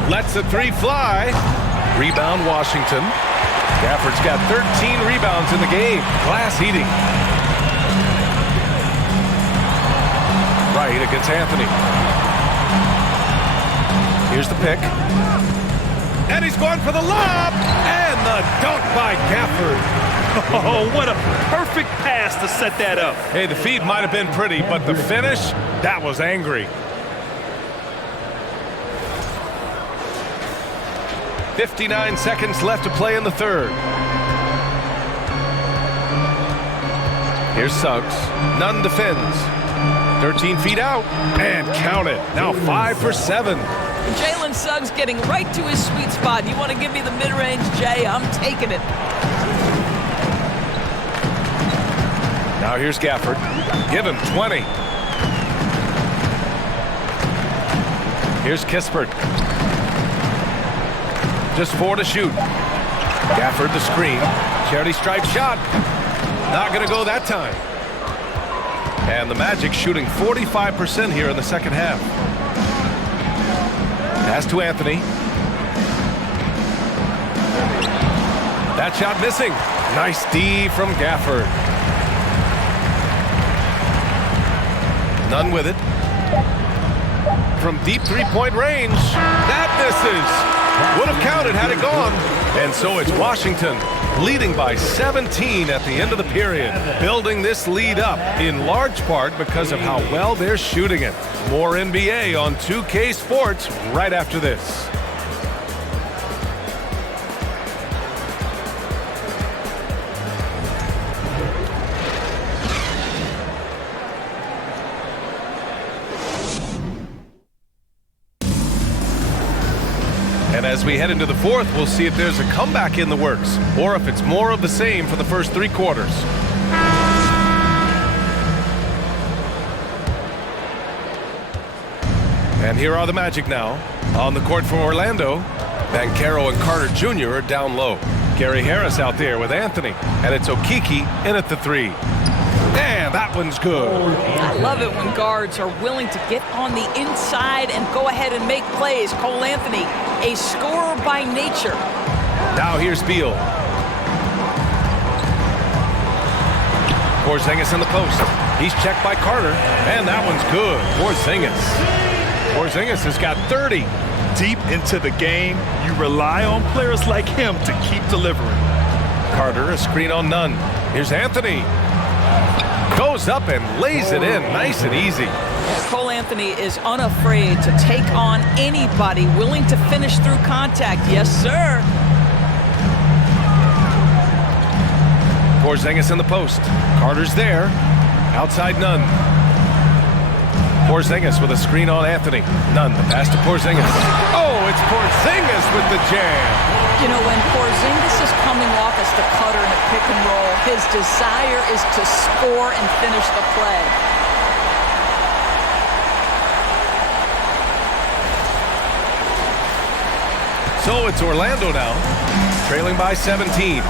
Lets the 3 fly. Rebound Washington. Gafford's got 13 rebounds in the game. Glass heating. Right against Anthony. Here's the pick. And he's going for the lob. And the dunk by Gafford. Oh, what a perfect pass to set that up. Hey, the feed might have been pretty, but the finish, that was angry. 59 seconds left to play in the third. Here's Suggs. Nunn defends. 13 feet out. And count it. Now 5 for 7. Jalen Suggs getting right to his sweet spot. You want to give me the mid-range, Jay? I'm taking it. Now here's Gafford. Give him 20. Here's Kispert. Just 4 to shoot. Gafford the screen. Charity stripe shot. Not going to go that time. And the Magic shooting 45% here in the second half. Pass to Anthony. That shot missing. Nice D from Gafford. Nunn with it. From deep three-point range. That misses. Would have counted had it gone, And so it's Washington leading by 17 at the end of the period, building this lead up in large part because of how well they're shooting it. More NBA on 2K Sports right after this. And as we head into the fourth, we'll see if there's a comeback in the works or if it's more of the same for the first three quarters. And here are the Magic now. On the court for Orlando, Banchero and Carter Jr. are down low. Gary Harris out there with Anthony, and it's Okeke in at the three. And that one's good. I love it when guards are willing to get on the inside and go ahead and make plays. Cole Anthony, a scorer by nature. Now here's Beal. Porzingis in the post. He's checked by Carter, and that one's good. Porzingis has got 30. Deep into the game, you rely on players like him to keep delivering. Carter, a screen on Nunn. Here's Anthony. Goes up and lays it in nice and easy. Cole Anthony is unafraid to take on anybody willing to finish through contact. Yes, sir. Porzingis in the post. Carter's there. Outside Nunn. Porzingis with a screen on Anthony. Nunn, the pass to Porzingis. Oh, it's Porzingis with the jam. You know, when Porzingis is coming off as the cutter in a pick and roll, his desire is to score and finish the play. So it's Orlando now, trailing by 17.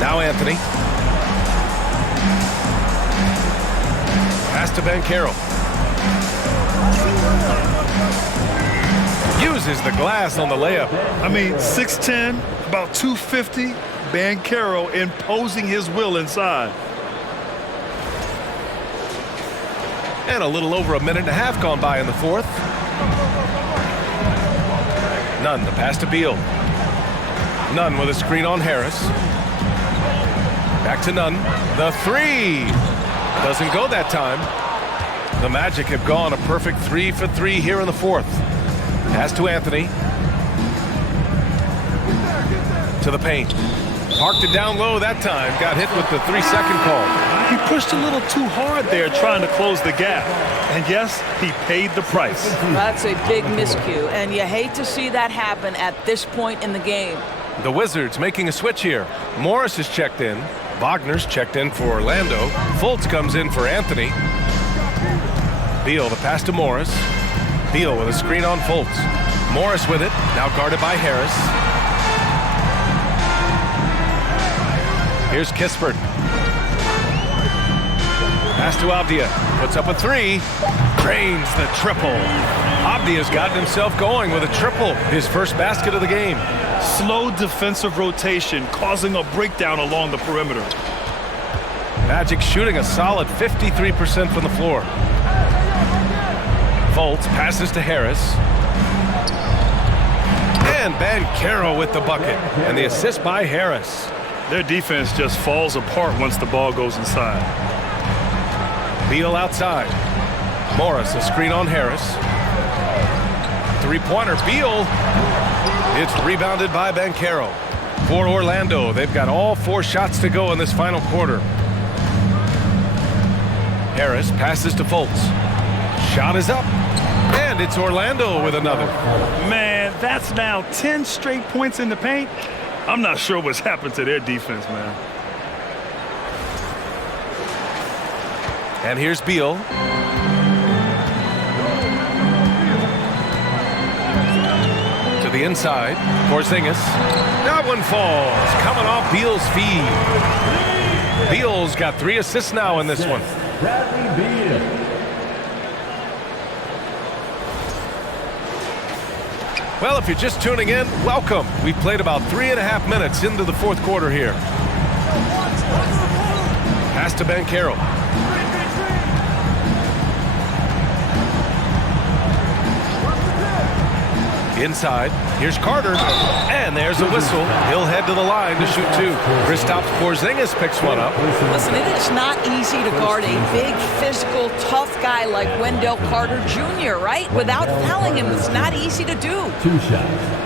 Now Anthony. Pass to Banchero. Uses the glass on the layup. I mean, 6'10", about 250, Banchero imposing his will inside. And a little over a minute and a half gone by in the fourth. Nunn, the pass to Beal. Nunn with a screen on Harris. Back to Nunn. The three. Doesn't go that time. The Magic have gone a perfect 3 for 3 here in the fourth. Pass to Anthony. To the paint. Parked it down low that time. Got hit with the 3-second call. He pushed a little too hard there trying to close the gap. And yes, he paid the price. That's a big miscue, and you hate to see that happen at this point in the game. The Wizards making a switch here. Morris is checked in. Wagner's checked in for Orlando. Fultz comes in for Anthony. Beal, the pass to Morris. Beal with a screen on Fultz. Morris with it, now guarded by Harris. Here's Kispert. Pass to Avdia. Puts up a three. Drains the triple. Avdia's gotten himself going with a triple. His first basket of the game. Slow defensive rotation causing a breakdown along the perimeter. Magic shooting a solid 53% from the floor. Fultz passes to Harris. And Banchero with the bucket. And the assist by Harris. Their defense just falls apart once the ball goes inside. Beal outside. Morris, a screen on Harris. Three-pointer, Beal. It's rebounded by Banchero. For Orlando, they've got all 4 shots to go in this final quarter. Harris passes to Fultz. Shot is up. And it's Orlando with another. Man, that's now 10 straight points in the paint. I'm not sure what's happened to their defense, man. And here's Beal. To the inside. Porzingis. That one falls. Coming off Beal's feed. Beal's got 3 assists now in this one. Bradley Beal. Well, if you're just tuning in, welcome. We've played about 3.5 minutes into the fourth quarter here. Pass to Banchero. Inside, here's Carter, and there's a whistle. He'll head to the line to shoot two. Kristaps Porzingis picks one up. Listen, it is not easy to guard a big, physical, tough guy like Wendell Carter Jr., right? Without fouling him, it's not easy to do. 2 shots.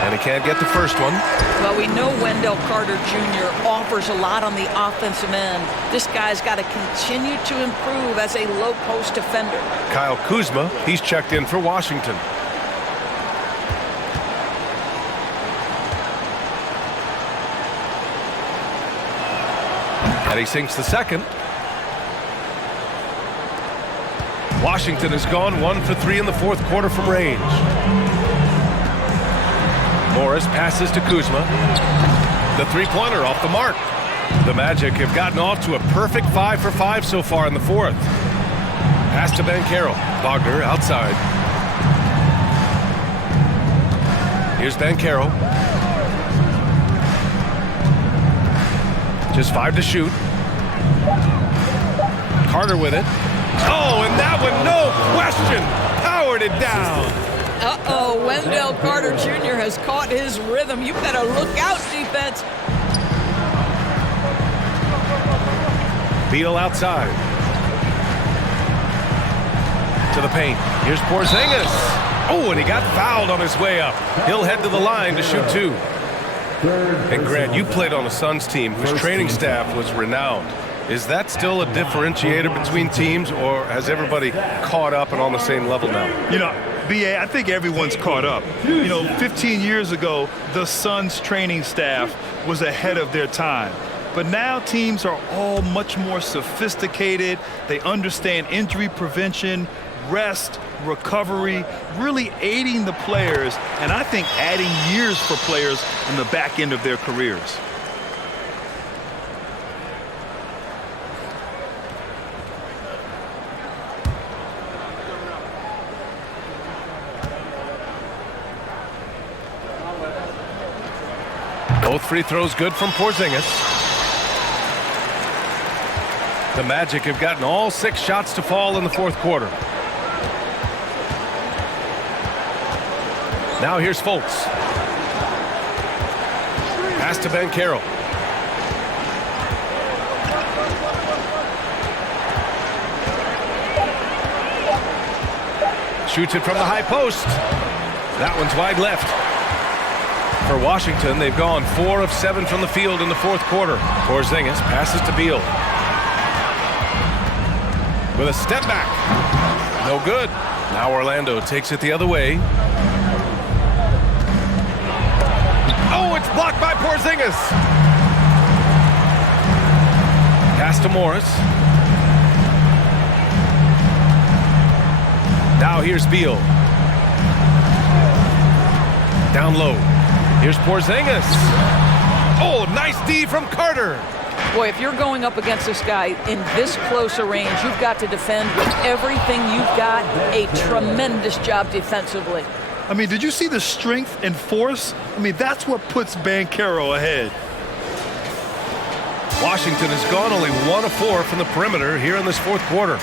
And he can't get the first one. Well, we know Wendell Carter Jr. offers a lot on the offensive end. This guy's got to continue to improve as a low-post defender. Kyle Kuzma, he's checked in for Washington. And he sinks the second. Washington has gone 1 for 3 in the fourth quarter from range. Morris passes to Kuzma. The three-pointer off the mark. The Magic have gotten off to a perfect 5 for 5 so far in the fourth. Pass to Banchero. Wagner outside. Here's Banchero. Just 5 to shoot. Carter with it. Oh, and that one, no question, powered it down. Uh-oh, Wendell Carter Jr. has caught his rhythm. You better look out, defense. Beal outside. To the paint. Here's Porzingis. Oh, and he got fouled on his way up. He'll head to the line to shoot two. And Grant, you played on a Suns team whose training staff was renowned. Is that still a differentiator between teams, or has everybody caught up and on the same level now? You know, B.A., I think everyone's caught up. You know, 15 years ago, the Suns training staff was ahead of their time. But now teams are all much more sophisticated. They understand injury prevention, rest, recovery, really aiding the players, and I think adding years for players in the back end of their careers. Both free throws good from Porzingis. The Magic have gotten all 6 shots to fall in the fourth quarter. Now here's Fultz. Pass to Banchero. Shoots it from the high post. That one's wide left. For Washington, they've gone 4 of 7 from the field in the fourth quarter. Porzingis passes to Beal. With a step back. No good. Now Orlando takes it the other way. Oh, it's blocked by Porzingis. Pass to Morris. Now here's Beal. Down low. Here's Porzingis. Oh, nice D from Carter. Boy, if you're going up against this guy in this close a range, you've got to defend with everything you've got. A tremendous job defensively. I mean, did you see the strength and force? I mean, that's what puts Banchero ahead. Washington has gone only 1 of 4 from the perimeter here in this fourth quarter.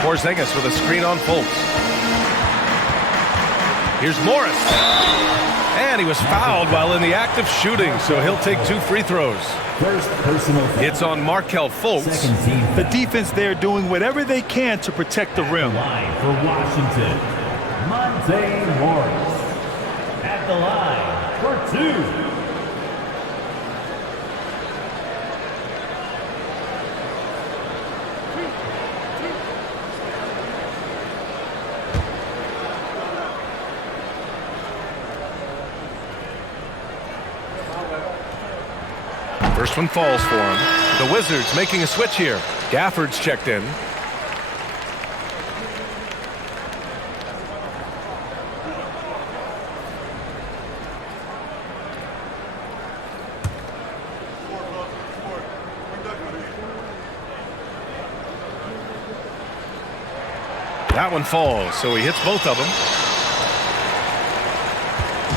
Porzingis with a screen on Fultz. Here's Morris. And he was fouled while in the act of shooting, so he'll take 2 free throws. First personal foul. It's on Markelle Fultz. Second team foul. The defense there doing whatever they can to protect the rim. Line for Washington, Monte Morris. At the line for 2. First one falls for him. The Wizards making a switch here. Gafford's checked in. That one falls, so he hits both of them.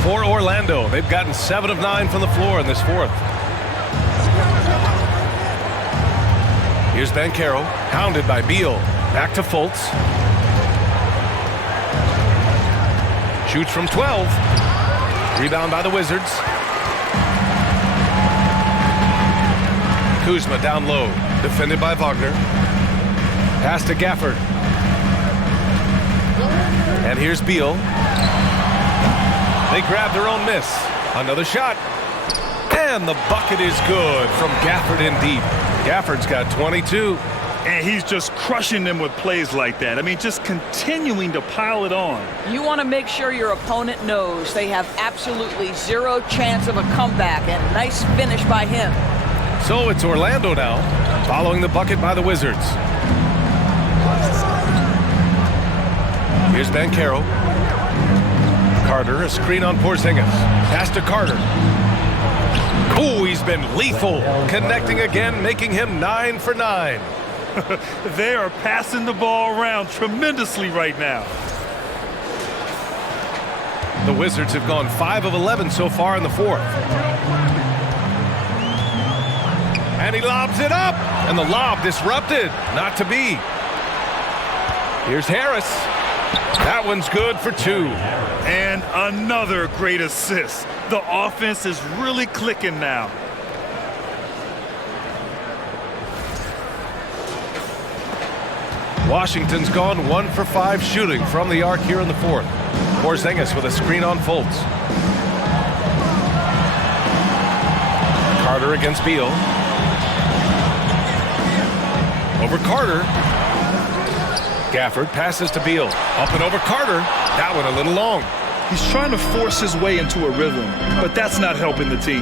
For Orlando, they've gotten 7 of 9 from the floor in this fourth. Here's Banchero, hounded by Beal. Back to Fultz. Shoots from 12. Rebound by the Wizards. Kuzma down low, defended by Wagner. Pass to Gafford. And here's Beal. They grab their own miss. Another shot. And the bucket is good from Gafford in deep. Gafford's got 22. And he's just crushing them with plays like that. I mean, just continuing to pile it on. You want to make sure your opponent knows they have absolutely zero chance of a comeback, and nice finish by him. So it's Orlando now, following the bucket by the Wizards. Here's Banchero. Carter, a screen on Porzingis. Pass to Carter. Oh, he's been lethal. Connecting again, making him 9 for 9. They are passing the ball around tremendously right now. The Wizards have gone 5 of 11 so far in the fourth. And he lobs it up. And the lob disrupted. Not to be. Here's Harris. That one's good for 2. And another great assist. The offense is really clicking now. Washington's gone 1 for 5 shooting from the arc here in the fourth. Porzingis with a screen on Fultz. Carter against Beal. Over Carter. Gafford passes to Beal. Up and over Carter. That one a little long. He's trying to force his way into a rhythm, but that's not helping the team.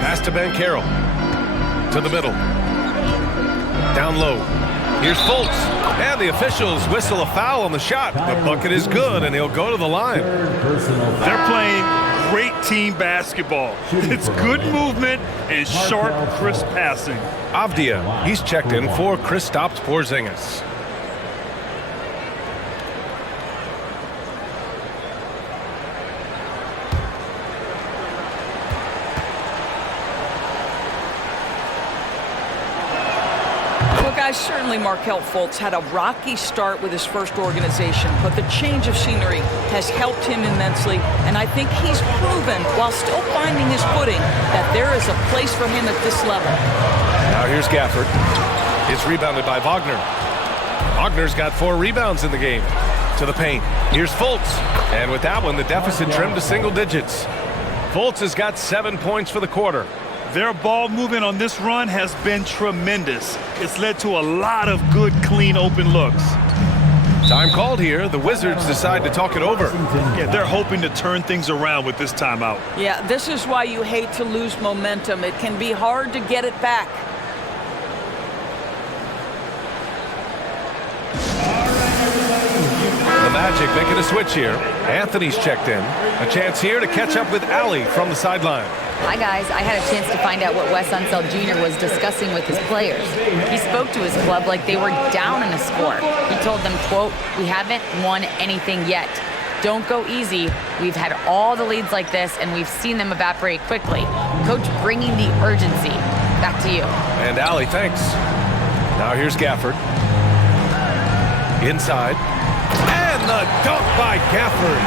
Pass to Banchero. To the middle. Down low. Here's Fultz. And the officials whistle a foul on the shot. The bucket is good, and he'll go to the line. They're playing great team basketball. It's good movement and sharp, crisp passing. Avdia, he's checked in for Kristaps Porzingis. Certainly Markelle Fultz had a rocky start with his first organization, but the change of scenery has helped him immensely, and I think he's proven, while still finding his footing, that there is a place for him at this level. Now here's Gafford. It's rebounded by Wagner. Wagner's got 4 rebounds in the game. To the paint. Here's Fultz. And with that one, the deficit trimmed to single digits. Fultz has got 7 points for the quarter. Their ball movement on this run has been tremendous. It's led to a lot of good, clean, open looks. Time called here. The Wizards decide to talk it over. Yeah, they're hoping to turn things around with this timeout. Yeah, this is why you hate to lose momentum. It can be hard to get it back. The Magic making a switch here. Anthony's checked in. A chance here to catch up with Allie from the sideline. Hi, guys. I had a chance to find out what Wes Unseld Jr. was discussing with his players. He spoke to his club like they were down in a score. He told them, quote, "We haven't won anything yet. Don't go easy. We've had all the leads like this, and we've seen them evaporate quickly." Coach bringing the urgency. Back to you. And Allie, thanks. Now here's Gafford. Inside. And the dunk by Gafford.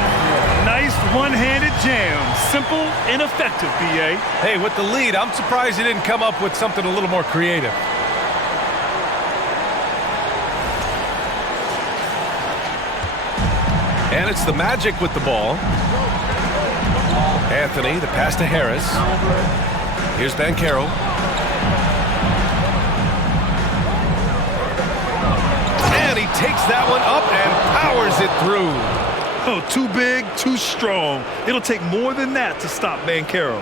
Nice one-handed jam. Simple and effective, B.A. Hey, with the lead, I'm surprised he didn't come up with something a little more creative. And it's the Magic with the ball. Anthony, the pass to Harris. Here's Banchero. And he takes that one up and powers it through. Oh, too big, too strong. It'll take more than that to stop Banchero.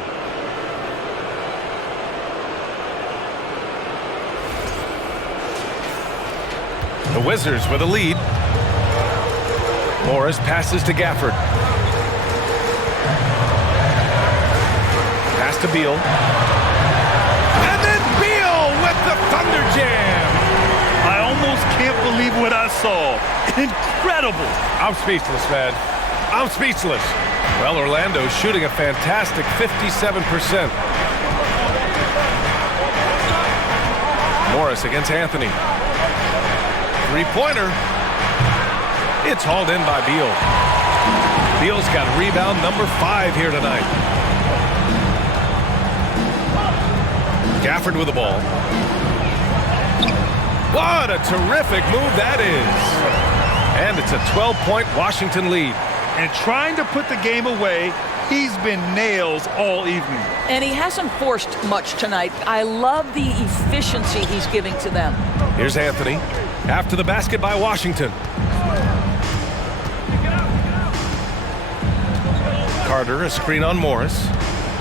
The Wizards with a lead. Morris passes to Gafford. Pass to Beal. And then Beal with the Thunder Jam. I almost can't believe what I saw. Incredible. I'm speechless, man. I'm speechless. Well, Orlando's shooting a fantastic 57%. Morris against Anthony. Three-pointer. It's hauled in by Beal. Beal's got rebound number 5 here tonight. Gafford with the ball. What a terrific move that is. And it's a 12-point Washington lead. And trying to put the game away, he's been nails all evening. And he hasn't forced much tonight. I love the efficiency he's giving to them. Here's Anthony. After the basket by Washington. Carter, a screen on Morris.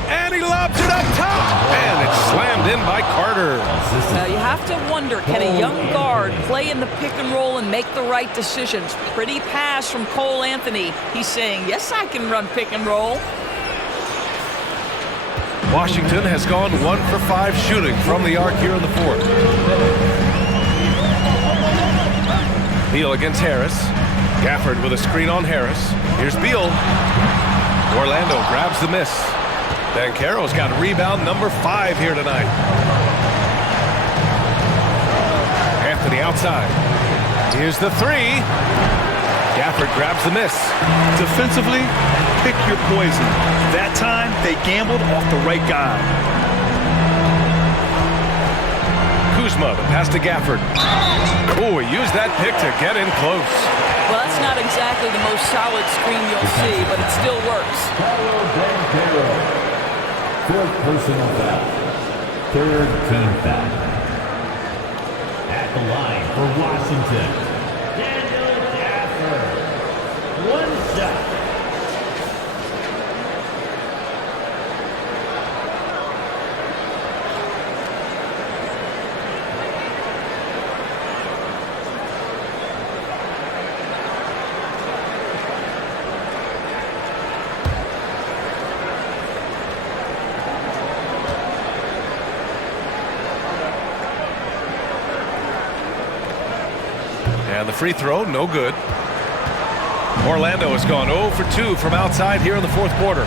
And he lobs it up top. And it's slammed in by Carter. Now you have to wonder, can a young guard play in the pick and roll and make the right decisions? Pretty pass from Cole Anthony. He's saying, yes, I can run pick and roll. Washington has gone 1 for 5 shooting from the arc here in the fourth. Beal against Harris. Gafford with a screen on Harris. Here's Beal. Orlando grabs the miss. Banchero's got rebound number 5 here tonight. Anthony outside. Here's the 3. Gafford grabs the miss. Defensively, pick your poison. That time, they gambled off the right guy. Kuzma, the pass to Gafford. Oh, he used that pick to get in close. Well, that's not exactly the most solid screen you'll see, but it still works. Banchero. 4th personal foul. 3rd team foul. At the line for Washington, Daniel Gafford. 1 shot. And the free throw, no good. Orlando has gone 0 for 2 from outside here in the fourth quarter.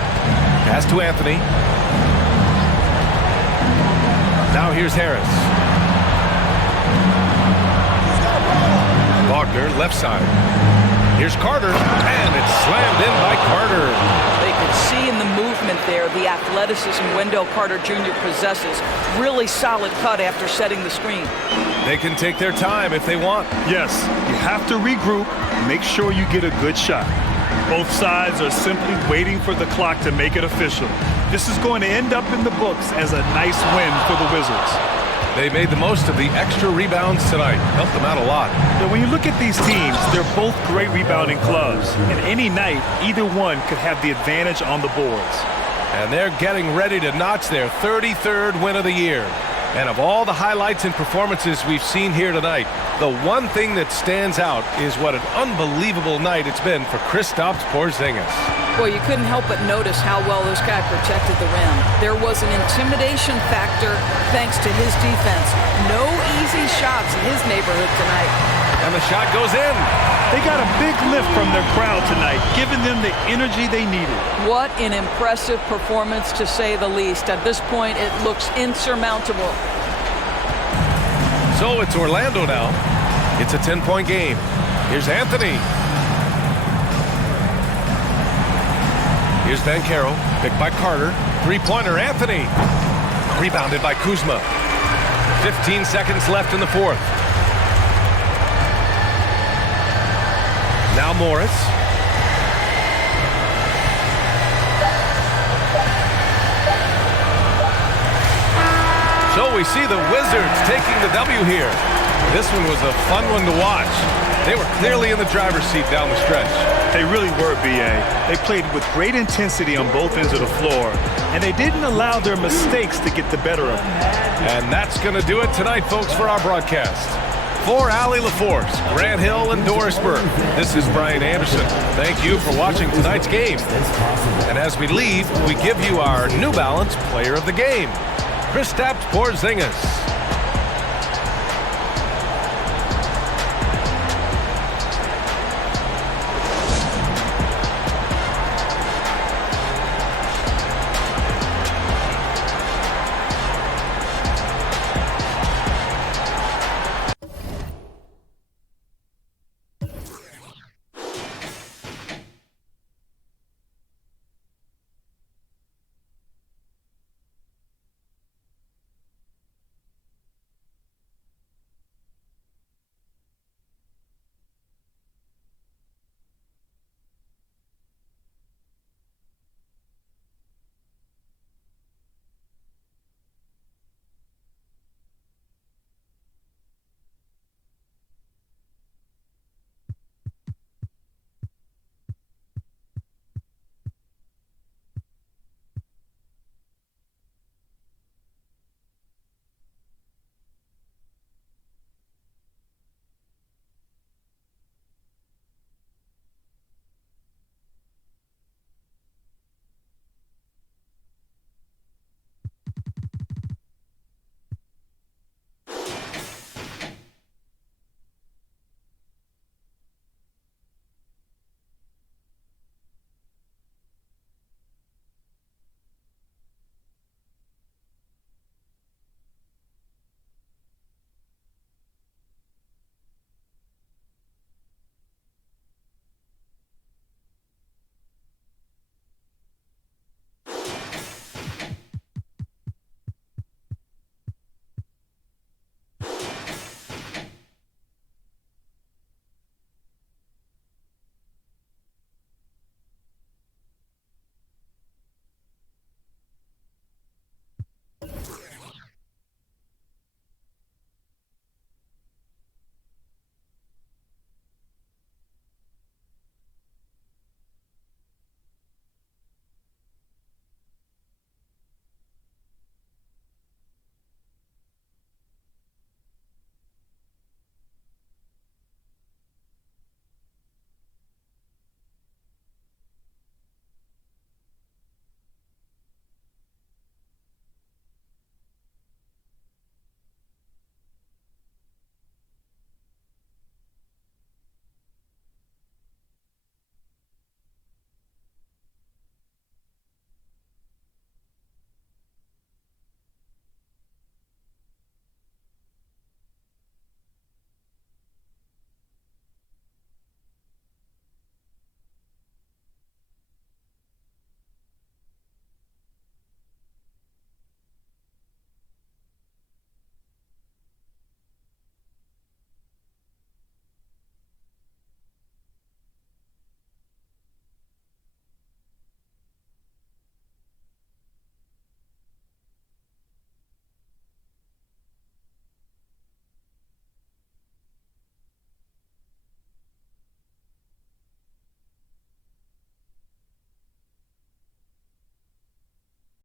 Pass to Anthony. Now here's Harris. Wagner, left side. Here's Carter, and it's slammed in by Carter. They could see in the movement there the athleticism Wendell Carter Jr. possesses. Really solid cut after setting the screen. They can take their time if they want. Yes, you have to regroup, make sure you get a good shot. Both sides are simply waiting for the clock to make it official. This is going to end up in the books as a nice win for the Wizards. They made the most of the extra rebounds tonight. Helped them out a lot. Now, when you look at these teams, they're both great rebounding clubs. And any night, either one could have the advantage on the boards. And they're getting ready to notch their 33rd win of the year. And of all the highlights and performances we've seen here tonight, the one thing that stands out is what an unbelievable night it's been for Kristaps Porzingis. Well, you couldn't help but notice how well this guy protected the rim. There was an intimidation factor thanks to his defense. No easy shots in his neighborhood tonight. And the shot goes in. They got a big lift from their crowd tonight, giving them the energy they needed. What an impressive performance, to say the least. At this point, it looks insurmountable. So it's Orlando now. It's a 10-point game. Here's Anthony. Here's Banchero, picked by Carter. Three-pointer, Anthony. Rebounded by Kuzma. 15 seconds left in the fourth. Now Morris. So we see the Wizards taking the W here. This one was a fun one to watch. They were clearly in the driver's seat down the stretch. They really were, B.A. They played with great intensity on both ends of the floor, and they didn't allow their mistakes to get the better of them. And that's going to do it tonight, folks, for our broadcast. For Allie LaForce, Grant Hill, and Doris Burke, this is Brian Anderson. Thank you for watching tonight's game. And as we leave, we give you our New Balance Player of the Game, Kristaps Porzingis.